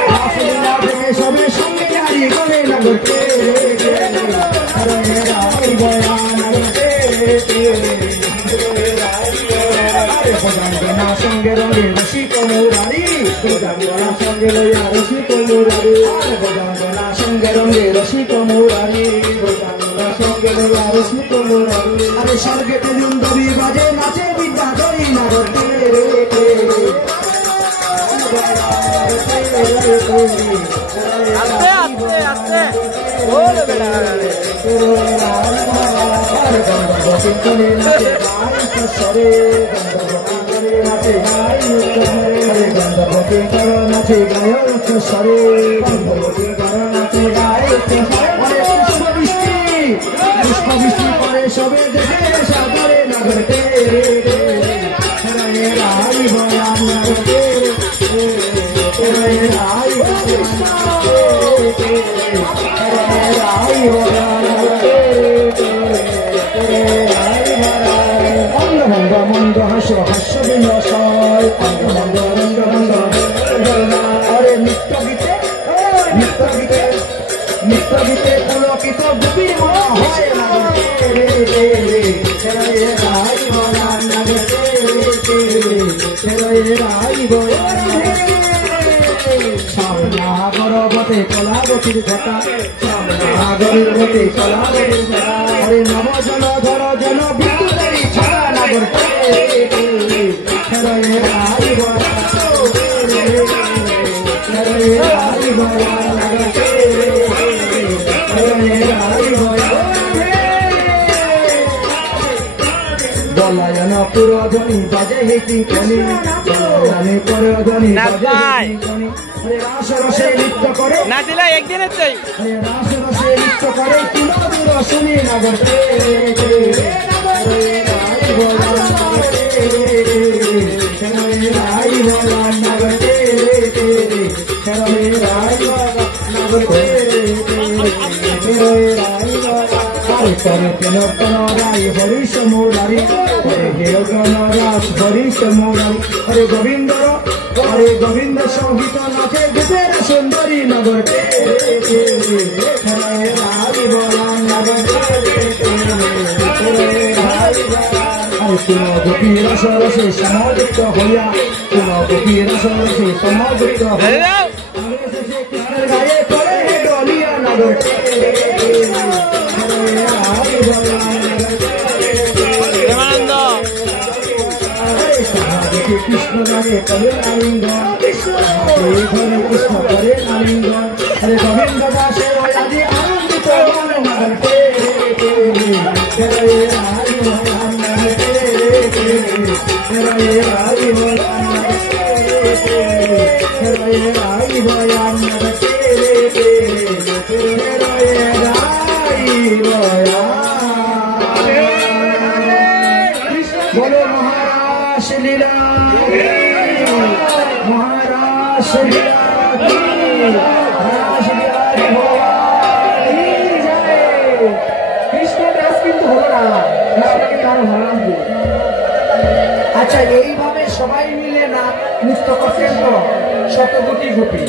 রাসলীলা থেকে সবে সঙ্গে নারী করে নগরতে না সঙ্গে রঙে রসিক মুরারি সঙ্গে লইয়া রসিক মুরারি না সঙ্গে রঙে রসিক মুরারি সঙ্গে লইয়া রসিক মুরারি আরে স্বর্গে তেলুন দবি বাজে নাচে বিদ্যা ধরি না ধরতে আস্তে আস্তে আস্তে বলে বেড়া পুষ্পবৃষ্টি করে সবে দেখে সাগরে নগরতে মন্দ হাস হাস্য বিনয় আরে নিত্য গীতে পুলকিত গোপীর মা হয় সাগরবতে কলাবতীর ঘটা সাগরবতে কলাবতীর ঘটা আরে নব জন ধর জন বিদ্যুতের ছড়া নাগর দলায়ন পুরোধনী বাজে হেঁটি কলি দলায়নে পুরোধনী রাস রসে নৃত্য করে নাচিলা একদিনের চাই রাস রসে নৃত্য করে তুলাদুর শুনি নগর হরিশ মুরারি হরিশ মুরারি হরে গোবিন্দ সঙ্গীত নাচে দেশের সুন্দরী নগর গোপী রস রসে সমাযুক্ত হইয়া গোপী রস রসে সমাযুক্ত হইয়া কৃষ্ণের গায়ে পড়ে কৃষ্ণ নামে করে আলিঙ্গন কৃষ্ণ করে আলিঙ্গন হরে গোবিন্দ দাসের আদি আনন্দিত মন মারতে बोलो महाराज लीला महाराज लीला কৃষ্ণ দাস কিন্তু হলো না, কৃষ্ণকে তার মহারাজ। আচ্ছা, এইভাবে সবাই মিলে না নৃত্য করতেন তো শতকোটি গোপী।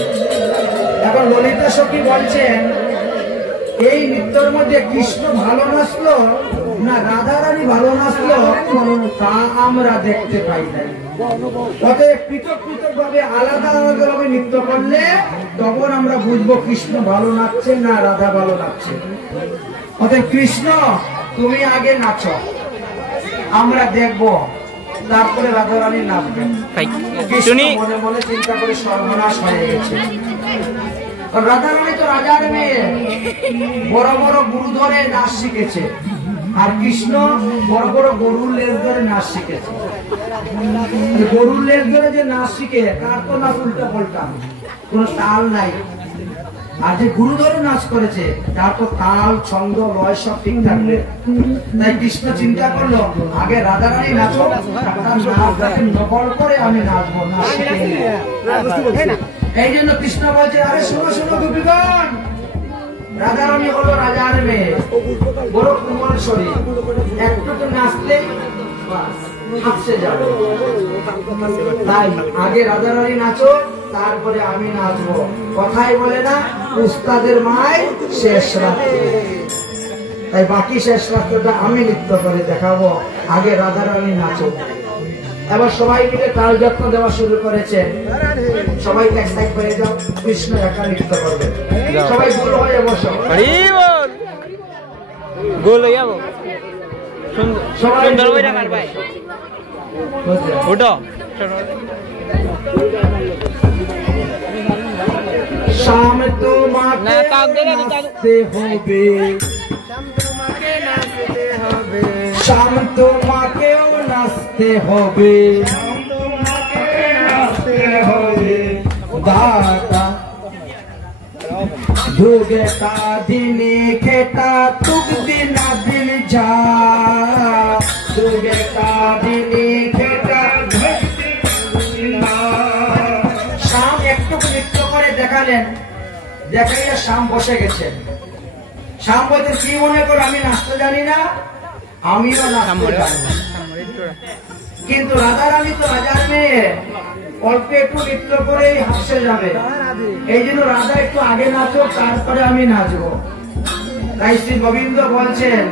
এখন ললিতা সখী বলছেন এই নৃত্যের মধ্যে কৃষ্ণ ভালো নাচলো না রাধারানী ভালো নাচলো তা আমরা দেখতে পাই নাই। অতএব পৃথক পৃথক ভাবে আলাদা আলাদা ভাবে নৃত্য করলে তখন আমরা বুঝবো কৃষ্ণ ভালো নাচছে না রাধা ভালো নাচছে। অতএব কৃষ্ণ তুমি আগে নাচো, আমরা দেখবো, তারপরে রাধারানী নাচবেন। কৃষ্ণ মনে মনে চিন্তা করে সর্বনাশ হয়ে গেছে। রাধারানী তো রাজার মেয়ে, বড় বড় গুরু ধরে নাচ শিখেছে, আর কৃষ্ণ বড় বড় গরুর লেজ ধরে নাচ শিখেছে। গরুর লেজ ধরে যে নাচ শিখে তার তো নাচ উল্টা পাল্টা, কোন তাল নাই। আর যে গুরু ধরে নাচ করেছে তার তো তাল ছন্দ লয় সব ঠিক থাকবে। তাই কৃষ্ণ চিন্তা করলো আগে রাধারানী নাচো, নকল করে আমি নাচবো, নাচ শিখে। এই জন্য কৃষ্ণ বলছে আরে শোনো শোনো গোপীগণ, রাধারানী হলো রাজার মেয়ে, বড় কোমল শরীর, একটু তো নাচলে হাসছে যাবে। তাই আগে রাধারানী নাচো, তারপরে আমি নাচবো। কথাই বলে না উস্তাদের মায় শেষ রাত্রে, তাই বাকি শেষ রাত্রটা আমি নৃত্য করে দেখাবো। আগে রাধারানী নাচো। এবার সবাই মিলে তাল যত্ন দেওয়া শুরু করেছে। সবাই এক সাইড হয়ে যাও, কৃষ্ণ একা নৃত্য করবে। সবাই গোল হয়ে বসো, গোল হয়ে যাবো। সুন্দর হয়ে যাবে ভাই, ওটো শাম তোমাকে নাচতে হবে, শাম তোমাকেও নাচতে হবে, দাদা ধুগে কা দিনে খেতা তুক দিনা দিন যা, ধুগে কা দিনে খেতা। শাম একটু নৃত্য করে দেখালেন, দেখাইয়া শাম বসে গেছেন। শাম বলতে কি মনে করো আমি নাচতে জানি না? আমিও নাচতে জানি না। কিন্তু রাধারানী তো রাজার মেয়ে, অল্প একটু নৃত্য করেই হাসে যাবে। এই জন্য রাধা একটু আগে নাচো, তারপরে আমি নাচবো। তাই শ্রী গোবিন্দ বলছেন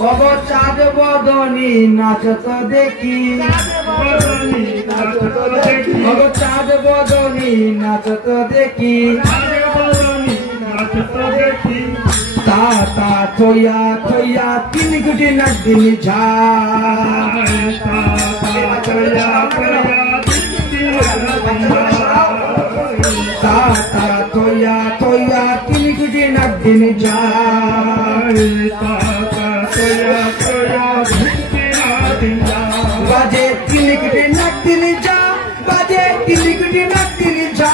কব চাঁদ বদনী নাচত দেখি, কব চাঁদ বদনী নাচত দেখি, তা তা থইয়া থইয়া তিন গুটি নাচ দিন ঝা, তা তা থইয়া থইয়া তিন গুটি নাচ দিন ঝা, বাজে তিন গুটি নাচ দিন ঝা, বাজে তিন গুটি নাচ দিন ঝা,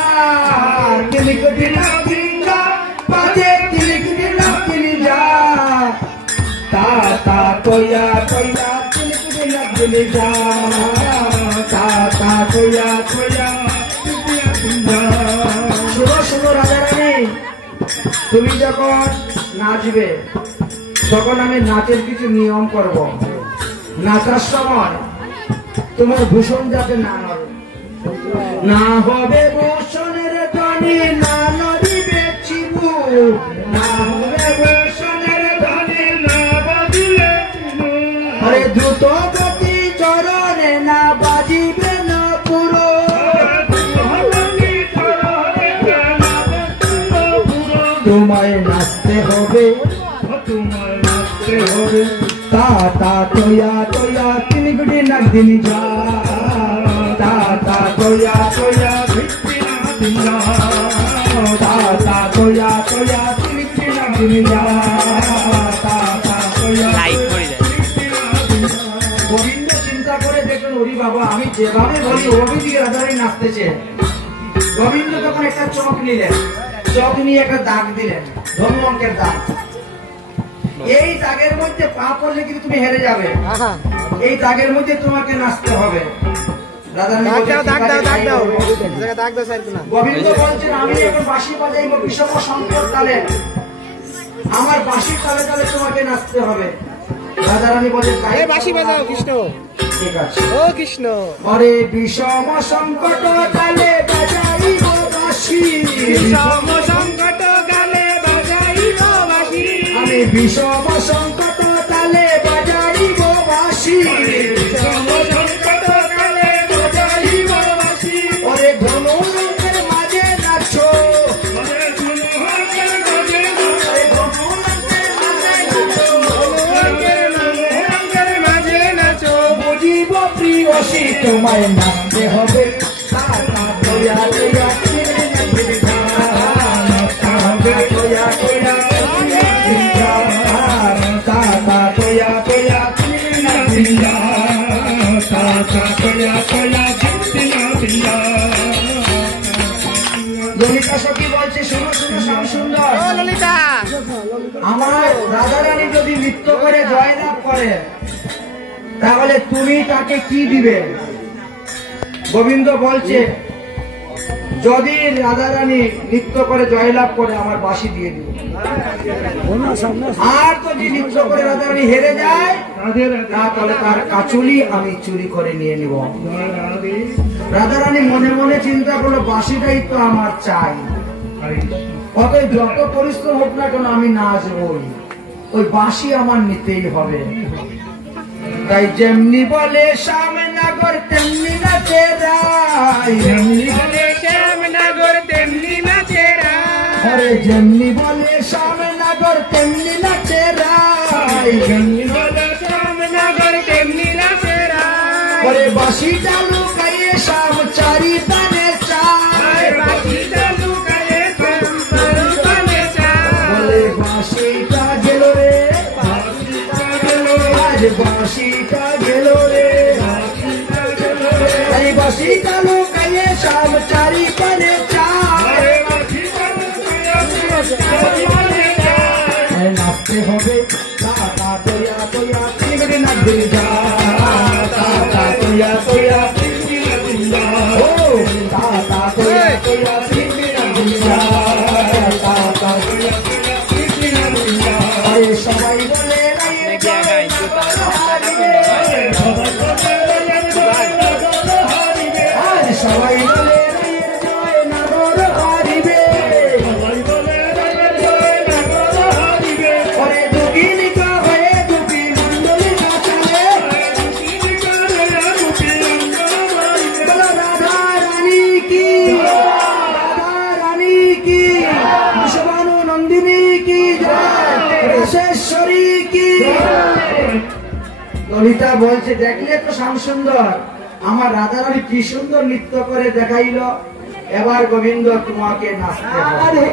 তিন গুটি নাচ দিন ঝা, বাজে তিন গুটি নাচ দিন ঝা, তা তা থইয়া থইয়া তিন গুটি নাচ দিন ঝা, তা তা থইয়া থইয়া। শুনো শুনো রাধারানী, তুমি যখন নাচবে তখন আমি নাচের কিছু নিয়ম করব। নাচার সময় তোমার ভূষণ যাতে না নড়ে, না হবে ভূষণের ধ্বনি, না নড়িবে চিবু, না হবে ভূষণের ধ্বনি, না বাজিবে চিবু, আরে দ্রুত গতি চরণে না বাজিবে না পুরো, তোমায় নাচতে হবে, তোমায় নাচতে হবে। তা তা তোয়া তোয়া তিনি গুটি নাক দিন যা, তা তা তোয়া তোয়া ভিত্তি নাক দিন যা, তা তা তোয়া তোয়া তিনি গুটি নাক দিন যা, তা তা তোয়া লাইট পড়ে যায়। গোবিন্দ চিন্তা করে দেখলেন, ওরে বাবা আমি যেভাবে বলি ওভাবে দিয়ে রাধারানী নাচতেছে। গোবিন্দ তখন একটা চক নিলেন, চক নিয়ে একটা দাগ দিলেন, ধনু অঙ্কের দাগ। এই দাগের মধ্যে পা পড়লে কিন্তু তুমি হেরে যাবে, এই দাগের মধ্যে তোমাকে নাচতে হবে। গোবিন্দ বলছেন আমি এখন বাঁশি বাজাইব বিষম সংকট তালে, আমার বাঁশির তালে তালে তোমাকে নাচতে হবে। রাধারানী বলে বাঁশি বাজাও কৃষ্ণ। ঠিক আছে ও কৃষ্ণ। অরে বিষম সংকট তালে বাজাইব বাঁশি, বিষম সংকট কালে বাজাইব বাঁশি, আমি বিষম সংকট তালে বাজাইব বাঁশি, বিষম সংকট কালে বাজাইব বাঁশি। ওরে ধনু রঙের মাঝে নাচো, ওরে ধনু রঙের মাঝে নাচো, ওরে ধনু রঙের মাঝে নাচো, ধনু রঙের মাঝে নাচো। বুঝিব প্রিয়সী তোমায় নাচতে হবে, তা তা তোয়া তোয়া তিনি নাচতে যা, তা তা তোয়া তোয়া তিনি নাচতে যা, তা তা তোয়া তোয়া তিনি নাচতে যা, তা তা তোয়া তোয়া তিনি নাচতে যা। ললিতা সখী বলছে শোনো শোনো শ্যাম সুন্দর, ও ললিতা। আমার রাধারানী যদি নৃত্য করে জয়লাভ করে তাহলে তুমি তাকে কি দিবে? গোবিন্দ বলছে যদি রাধারানী নৃত্য করে জয়লাভ করে আমার বাঁশি দিয়ে দিবে, আর যদি নৃত্য করে রাধারানী হেরে যায় তাহলে তার কাচুলি আমি চুরি করে নিয়ে নিব। রাধারানী মনে মনে চিন্তা করলো বাঁশিটাই তো আমার চাই, অতএব যত পরিশ্রম হোক না কেন আমি নাচবই, ওই বাঁশি আমার নিতেই হবে। তাই যেমনি বলে শ্যামনগর তেমনি নাচে রাই, যেমনি বলে শ্যামনগর তেমনি নাচে রাই, আরে যেমনি বলে শ্যামনগর তেমনি নাচে রাই, যেমনি বলে শ্যামনগর তেমনি নাচে রাই। ওরে বাঁশি চালু গায়ে শ্যাম চারি পানে চাই, বাঁশিটা লুকায়ে শ্যাম চারি পানে চাই। বলে বাঁশিটা গেল রে, আজ বাঁশিটা গেল রে, এই বাঁশি চালু গায়ে শ্যাম চারি পানে চাই, নাচতে হবে তা তা তোয়া তোয়া তিনি নাচ দিন যা, তা তা তোয়া তোয়া তিনি নাচ দিন যা, ও তা তা তোয়া তোয়া তিনি নাচ দিন যা, তা তা তোয়া তোয়া তিনি নাচ দিন যা। আরে সবাই বলে রায়ের জয় নগর হারিবে, আজ সবাই বলে রায়ের জয় নগর হারিবে, ওরে দুগিনিকা হয়ে দুটি মণ্ডলী নাচে, বলো রাধা রানী কি, রাধা রানী কি, বিশ্বভানু নন্দিনী কি জয়, রাশেশ্বরী কি। ললিতা বলছে দেখলে তো শ্যাম সুন্দর আমার রাধারানী কি সুন্দর নৃত্য করে দেখাইল, এবার গোবিন্দ তোমাকে নাচতে হবে,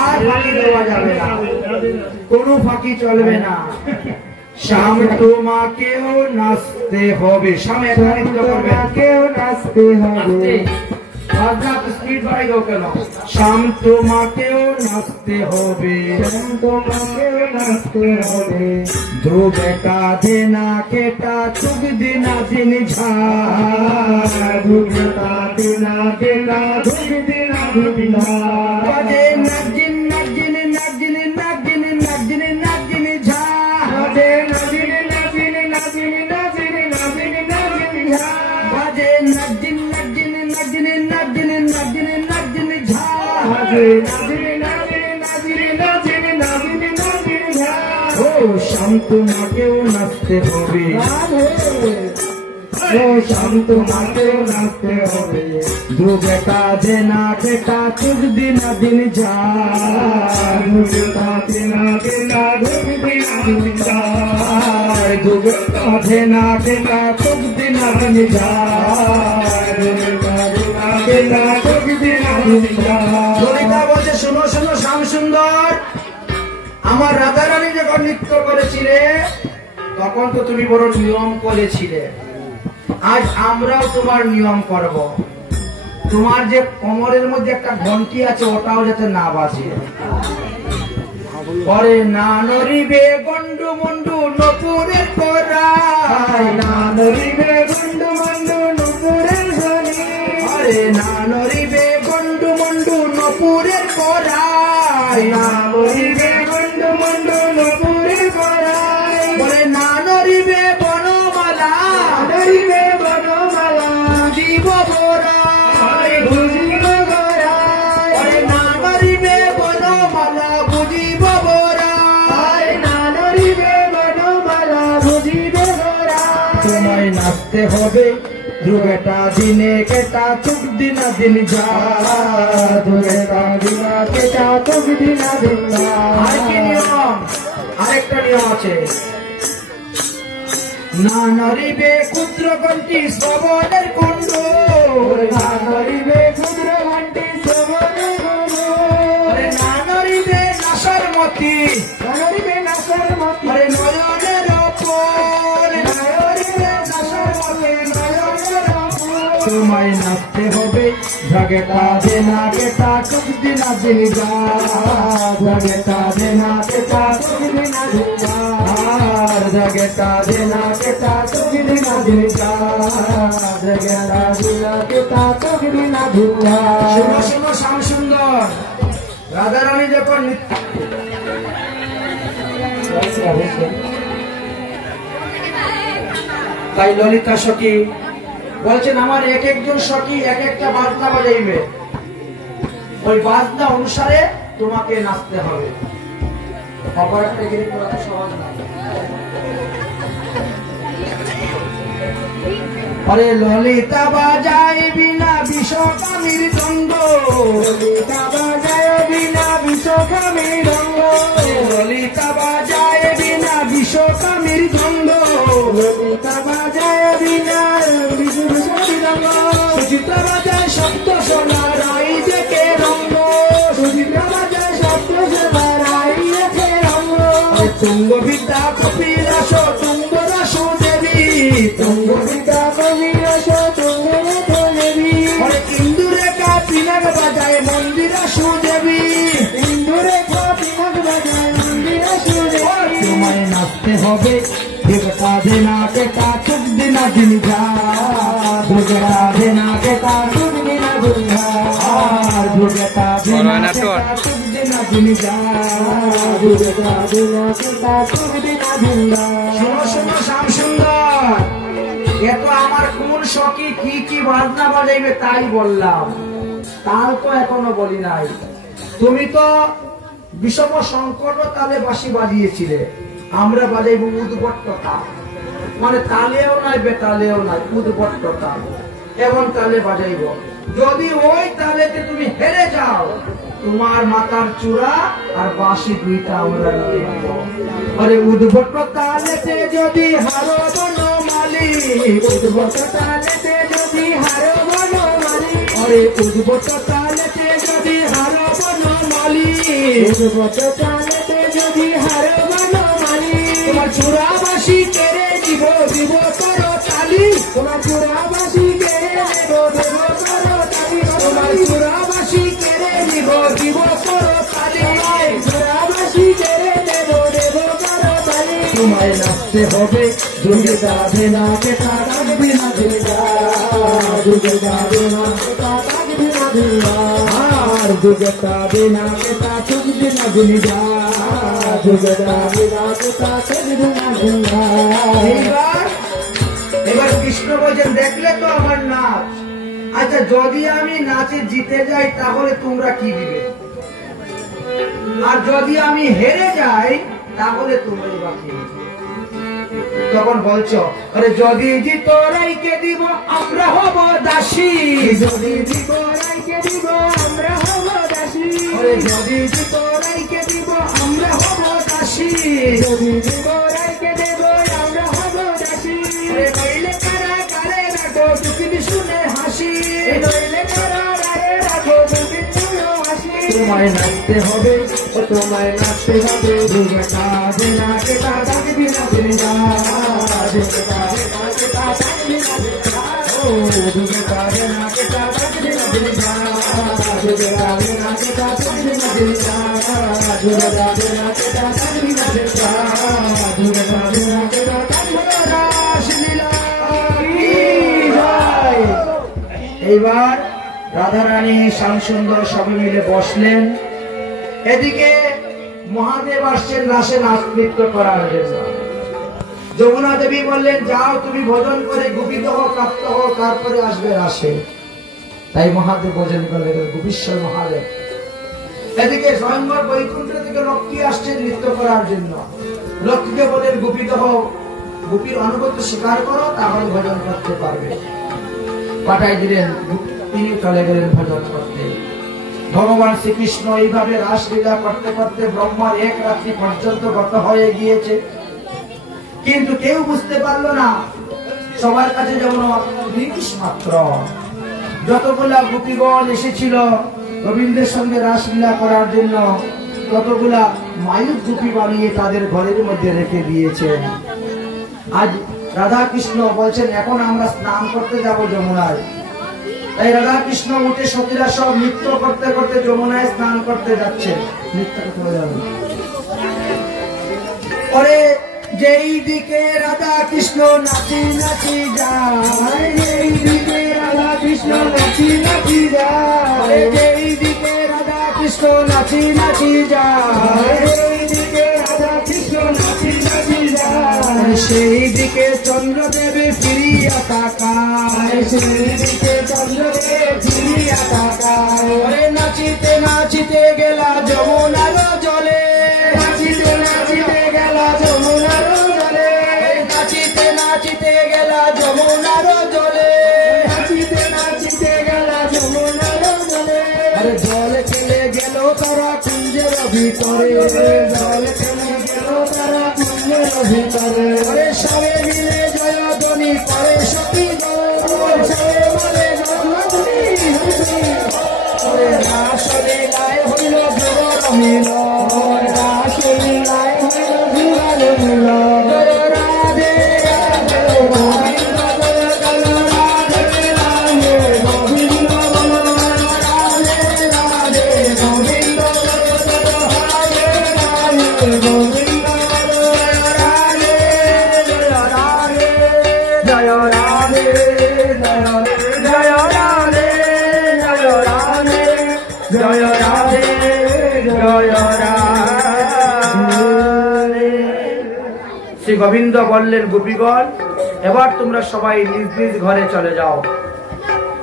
আর ফাঁকি দেওয়া যাবে না, কোনো ফাঁকি চলবে না, শ্যাম তোমাকেও নাচতে হবে, শ্যাম একটা নৃত্য করবে, কেউ নাচতে হবে, স্পিড বাড়াই দাও কেন, শ্যাম তোমাকেও নাচতে হবে, শ্যাম তোমাকেও নাচতে হবে, ধ্রুবে কাঁধে না কেটা চুক দিনা দিন ঝা, ধ্রুবে কাঁধে না কেটা চুক দিনা দিন ঝা, বাজে নাগিন নাগিন নাগিন নাগিন নাগিন নাগিন ঝা, বাজে নাগিন নাগিন নাগিন নাগিন নাগিন নাগিন ঝা, বাজে নাগিন নাগিন নাগিন নাগিন নাগিন নাগিন ঝা, বাজে নাগিন নাগিন নাগিন নাগিন নাগিন নাগিন ঝা। ও শ্যাম তোমাকেও নাচতে হবে, শ্যাম তোমাকেও নাচতে হবে। ডুবে কাঁধে না কেটা চুক দিন দিন যায়, ডুবে কাঁধে না কেটা চুক দিন দিন যায়, ডুবে কাঁধে না কেটা চুক দিন দিন যায়, ডুবে কাঁধে না কেটা চুক দিন দিন যায়। ললিতা বলছে, শোনো শোনো শ্যাম সুন্দর, আমার রাধারানী যখন নৃত্য করেছিলে তখন তো তুমি বড় নিয়ম করেছিলে, আজ আমরাও তোমার নিয়ম করব। তোমার যে কোমরের মধ্যে একটা ঘন্টি আছে ওটাও যাতে না বাজে। পরে না নড়িবে গন্ডু মন্ডু নপুরের পরায়, না নড়িবে গন্ডু মন্ডু নপুরের ধ্বনি, আরে না নড়িবে গন্ডু মন্ডু নপুরের পরায়, না নড়িবে গন্ডু মন্ডু নপুরের পরায়। বলে না নড়িবে বনমালা, নড়িবে বনমালা জীব বরাই বুঝিব বরাই, আরে না নড়িবে বনমালা বুঝিব বরাই, না নড়িবে বনমালা বুঝিব বরাই। তোমায় নাচতে হবে দুবেটা দিনে কেটা চুক দিন দিন যা, দুবেটা দিনা কেটা চুক দিন দিন যা। আরেকটা নিয়ম, আরেকটা নিয়ম আছে, না নড়িবে ক্ষুদ্র ঘন্টি শ্রবণের কুণ্ড, না নড়িবে ক্ষুদ্র ঘন্টি শ্রবণের কুণ্ড, আরে না নড়িবে নাসার মতি, না নড়িবে নাসার মতি, আরে নয়নের ওপর, নয়নিবে নাসার মতি নয়নের ওপর। তোমায় নাচতে হবে ঝগেটা দেনা কেটা চুক দিন দিন যা, ঝগেটা দেনা কেটা চুক দিন দিন যা, ঝগেটা দেনা কেটা চুক দিন দিন যা, ঝগেটা দেনা কেটা চুক দিন দিন যা। শোনো শোনো শ্যাম সুন্দর, রাধারানী যখন তাই ললিতা সখী বলছেন আমার এক একজন সখী এক একটা বাজনা বাজাইবে, ওই বাজনা অনুসারে তোমাকে নাচতে হবে। অপারেটর এগিয়ে করা তো সহজ না। আরে ললিতা বাজায় বিনা বিশ্বকামীর দ্বন্দ্ব, ললিতা বাজায় বিনা বিশ্বকামীর দ্বন্দ্ব, ললিতা বাজায় বিনা বিশ্বকামীর দ্বন্দ্ব, ললিতা বাজায় বিনা বিশ্বকামীর দ্বন্দ্ব। সুচিত্রা বাজায় সপ্ত সোনা রাই দেখে রঙ্গ, সুচিত্রা বাজায় সপ্ত সোনা রাই দেখে রঙ্গ। তুঙ্গ বিদ্যা কপিলাস তুঙ্গ রাস দেবী, তুঙ্গ বিদ্যা কপিলাস তুঙ্গ রাস দেবী। ইন্দুরেখা পিনাক বাজায় মন্দিরা সুদেবী, ইন্দুরেখা পিনাক বাজায় মন্দিরা সুদেবী। তোমায় নাচতে হবে দেবতা দেনা কেটা চুক দিনা দিন যা, দেবতা দেনা কেটা চুক দিনা দিন যা, দেবতা দেনা কেটা চুক দিনা দিন যা, দেবতা দেনা কেটা চুক দিনা দিন যা। শোনো শোনো শ্যাম সুন্দর, এত আমার কোন সখী কি কি বাজনা বাজাইবে তাই বললাম, তাল তো এখনো বলি নাই। তুমি তো বিষম সংকট তালে বাঁশি বাজিয়েছিলে, আমরা বাজাইব উদ্ভট্ট তাল, মানে তালেও নাই বেতালেও নাই, উদ্ভট্ট তাল, এমন তালে বাজাইব। যদি ওই তালেতে তুমি হেরে যাও তোমার মাথার চূড়া আর বাঁশি দুইটা আমরা নিয়ে নিব। আরে উদ্ভট্ট তালেতে যদি হারো বনমালী, উদ্ভট্ট তালেতে যদি হারো বনমালী, আরে উদ্ভট্ট তালেতে যদি হারো বনমালী, উদ্ভট্ট তালেতে যদি হারো বনমালী। তোমার চূড়া বাঁশি কেড়ে দিব দিব করো তালি, তোমার চূড়া বাঁশি কেড়ে নেব দেব করো তালি, তোমার চূড়া বাঁশি কেড়ে নিব দিব করো তালি, চূড়া বাঁশি কেড়ে নেব দেব করো তালি। তোমায় নাচতে হবে দুর্গা দেনা কেটা রাখবি না দুর্গা, দুর্গা দেনা কেটা রাখবি না দুর্গা, আর দুর্গা দেনা কেটা চুক দিনা দুর্গা, দুর্গা দেনা কেটা চুক দিনা দুর্গা। এবার কৃষ্ণ বলছেন দেখলে তো আমার নাচ, আচ্ছা যদি আমি নাচে জিতে যাই তাহলে তোমরা কি দিবে, আর যদি আমি হেরে যাই তাহলে তোমরাই বাকি। তখন বলছো আরে যদি জিত রাইকে দিব আমরা হব দাসী, যদি দিব রাইকে দিব আমরা হব দাসী, আরে যদি জিত রাইকে দিব আমরা হব দাসী, যদি দিব রাইকে দেব আমরা হব দাসী, নইলে কারা কারে রাখো পৃথিবী শুনে হাসি, নইলে কারা রারে রাখো বুকে তুলো হাসি, তোমায় নাচতে হবে ও তোমায় নাচতে হবে, দুর্গা কাঁদে না কেটা ডাকবি না দুর্গা, দুর্গা কাঁদে না কেটা ডাকবি না দুর্গা, ও দুর্গা কাঁদে না কেটা ডাকবি না দুর্গা, দুর্গা কাঁদে না কেটা ডাকবি না দুর্গা, দুর্গা কাঁদে না কেটা ডাকবি না দুর্গা, দুর্গা কাঁদে না কেটা ডাকবি না রাসলীলা কি জয়। এইবার রাধারানী শ্যামসুন্দর সবাই মিলে বসলেন। এদিকে মহাদেব আসছেন রাসে নাচ নৃত্য করার জন্য। যমুনা দেবী বললেন যাও তুমি ভোজন করে গুপিত হও প্রাপ্ত হও তারপরে আসবে রাসে। তাই মহাদেব ভোজন করলেন গোপীশ্বর মহাদেব। এদিকে স্বয়ংবর বৈকুণ্ঠ থেকে লক্ষ্মী আসছেন নৃত্য করার জন্য। লক্ষ্মীকে বলেন গুপিত হও, গোপীর অনুগত স্বীকার করো তাহলে ভোজন করতে পারবে। পাঠাই দিলেন, তিনি চলে গেলেন ভোজন করতে। ভগবান শ্রীকৃষ্ণ এইভাবে রাসলীলা করতে করতে ব্রহ্মার এক রাত্রি পর্যন্ত গত হয়ে গিয়েছে, কিন্তু কেউ বুঝতে পারলো না। সবার কাছে যেমন জিনিস মাত্র যতগুলা গোপীগণ এসেছিল গোবিন্দের সঙ্গে রাসলীলা করার জন্য, ততগুলা মায়ূর গোপী বানিয়ে তাদের ঘরের মধ্যে রেখে দিয়েছেন। আজ রাধা কৃষ্ণ বলছেন এখন আমরা স্নান করতে যাব যমুনায়। তাই রাধা কৃষ্ণ উঠে সতীরা সব নৃত্য করতে করতে যমুনায় স্নান করতে যাচ্ছে। নৃত্য করতে যাবে পরে যেই দিকে রাধা কৃষ্ণ নাচি নাচি যায়, যেই দিকে রাধা কৃষ্ণ নাচি নাচি যায়, যেই দিকে রাধা কৃষ্ণ নাচি নাচি যায়, যেই দিকে রাধা কৃষ্ণ নাচি নাচি যায়, সেই দিকে চন্দ্রদেব ফিরিয়া তাকায়, সেই দিকে চন্দ্রদেব ফিরিয়া তাকায়। নাচিতে নাচিতে গেলা যমুনার জলে, নাচিতে নাচিতে গেলা যমুনার জলে, নাচিতে নাচিতে গেলা যমুনার জলে, নাচিতে নাচিতে গেলা যমুনার জলে। আরে জল খেলে গেল তারা কুঞ্জের ভিতরে, জল খেলে গেল তারা কুঞ্জের ভিতরে। আরে সবে মিলে জয়ধ্বনি করে সখী গণ, সবে বলে জয়ধ্বনি রাসলীলায় হইল জোর মিল, রাসলীলায় হইল জোর মিল। রাধে রাধে গোবিন্দ বল রাধে রাধে গোবিন্দ বল রাধে রাধে গোবিন্দ বল রাধে রাধে গোবিন্দ বল রাধে রাধে জয় রাধে জয় রাধে জয় রাধে জয় রাধে জয় রাধে। শ্রী গোবিন্দ বললেন গোপীগণ এবার তোমরা সবাই নিজ নিজ ঘরে চলে যাও,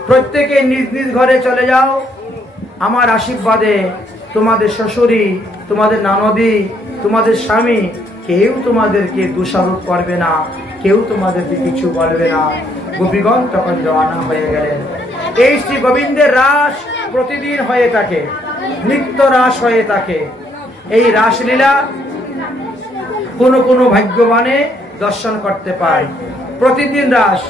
প্রত্যেকে নিজ নিজ ঘরে চলে যাও। আমার আশীর্বাদে তোমাদের শ্বশুরি, তোমাদের ননদি, তোমাদের স্বামী কেউ তোমাদেরকে দোষারোপ করবে না, কেউ তোমাদেরকে কিছু বলবে না। গোপীগণ তখন রওনা হয়ে গেলেন। এই শ্রী গোবিন্দের রাস প্রতিদিন হয়ে থাকে, নিত্য রাস হয়ে থাকে। এই রাসলীলা কোনো কোনো ভাগ্যবানে দর্শন করতে পায়। প্রতিদিন রাস।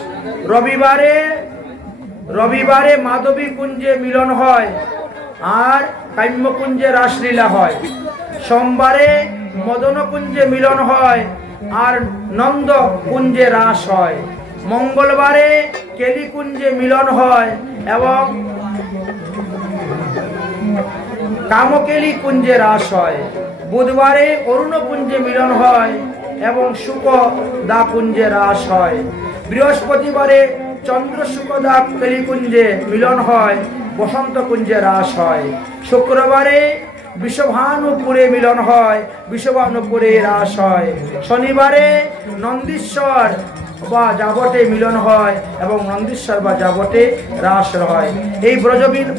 রবিবারে মাধবী কুঞ্জে মিলন হয় আর কাম্যকুঞ্জে রাসলীলা হয়। সোমবারে মদন কুঞ্জে মিলন হয় আর নন্দ কুঞ্জে রাস হয়। মঙ্গলবারে কেলিকুঞ্জে মিলন হয় এবং কামকেলি কুঞ্জে রাস হয়। বুধবারে অরুণ কুঞ্জে মিলন হয় এবং শুকদা কুঞ্জে রাস হয়। বৃহস্পতিবারে চন্দ্র শুকদা কেলিকুঞ্জে মিলন হয়, বসন্ত কুঞ্জে রাস হয়। শুক্রবারে বিষভানুপুরে মিলন হয়, বিষভানুপুরে রাস হয়। শনিবারে নন্দীশ্বর বা যাবটে মিলন হয় এবং নন্দীশ্বর বা যাবটে রাস হয়। এই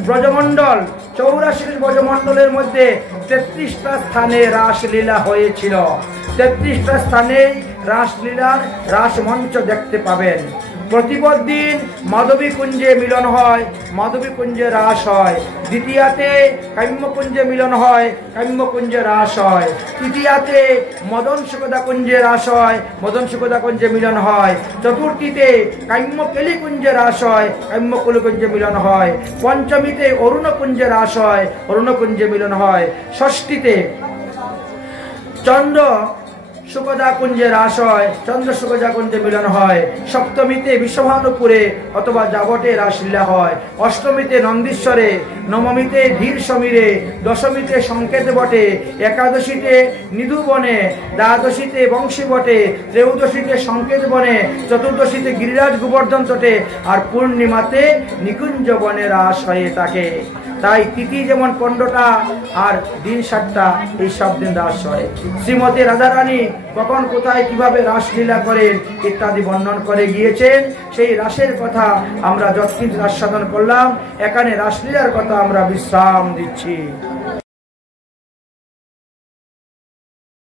ব্রজমণ্ডল 84 ব্রজমণ্ডলের মধ্যে 33টা স্থানে রাসলীলা হয়েছিল। 33টা স্থানে রাসলীলার রাসমঞ্চ দেখতে পাবেন। প্রতিপদ দিন মাধবী কুঞ্জে মিলন হয়, মাধবী কুঞ্জে রাস হয়। দ্বিতীয়াতে কাম্যকুঞ্জে মিলন হয়, কাম্যকুঞ্জে রাস হয়। তৃতীয়াতে মদন সুখদা কুঞ্জে রাস হয়, মদন সুখদা কুঞ্জে মিলন হয়। চতুর্থীতে কাম্যকেলি কুঞ্জে রাস হয়, কাম্যকুলি কুঞ্জে মিলন হয়। পঞ্চমীতে অরুণ কুঞ্জে রাস হয়, অরুণ কুঞ্জে মিলন হয়। ষষ্ঠীতে চন্দ্র সুখদা কুঞ্জে রাস হয়, চন্দ্র সুখদা কুঞ্জে মিলন হয়। সপ্তমীতে বিশ্বভানুপুরে অথবা জাবটে রাসলীলা হয়। অষ্টমীতে নন্দীশ্বরে, নবমীতে ধীর সমীরে, দশমীতে সংকেত বটে, একাদশীতে নিধুবনে, দ্বাদশীতে বংশী বটে, ত্রয়োদশীতে সংকেত বনে, চতুর্দশীতে গিরিরাজ গোবর্ধন তটে, আর পূর্ণিমাতে নিকুঞ্জ বনে রাস হয়ে থাকে। তাই তিথি যেমন 15টা আর দিন 7টা, এই সব দিন রাস হয়। শ্রীমতী রাধারানী কখন কোথায় কিভাবে রাসলীলা করেন ইত্যাদি বর্ণন করে গিয়েছেন। সেই রাসের কথা আমরা যৎকিঞ্চিৎ আস্বাদন করলাম। এখানে রাসলীলার কথা আমরা বিশ্রাম দিচ্ছি।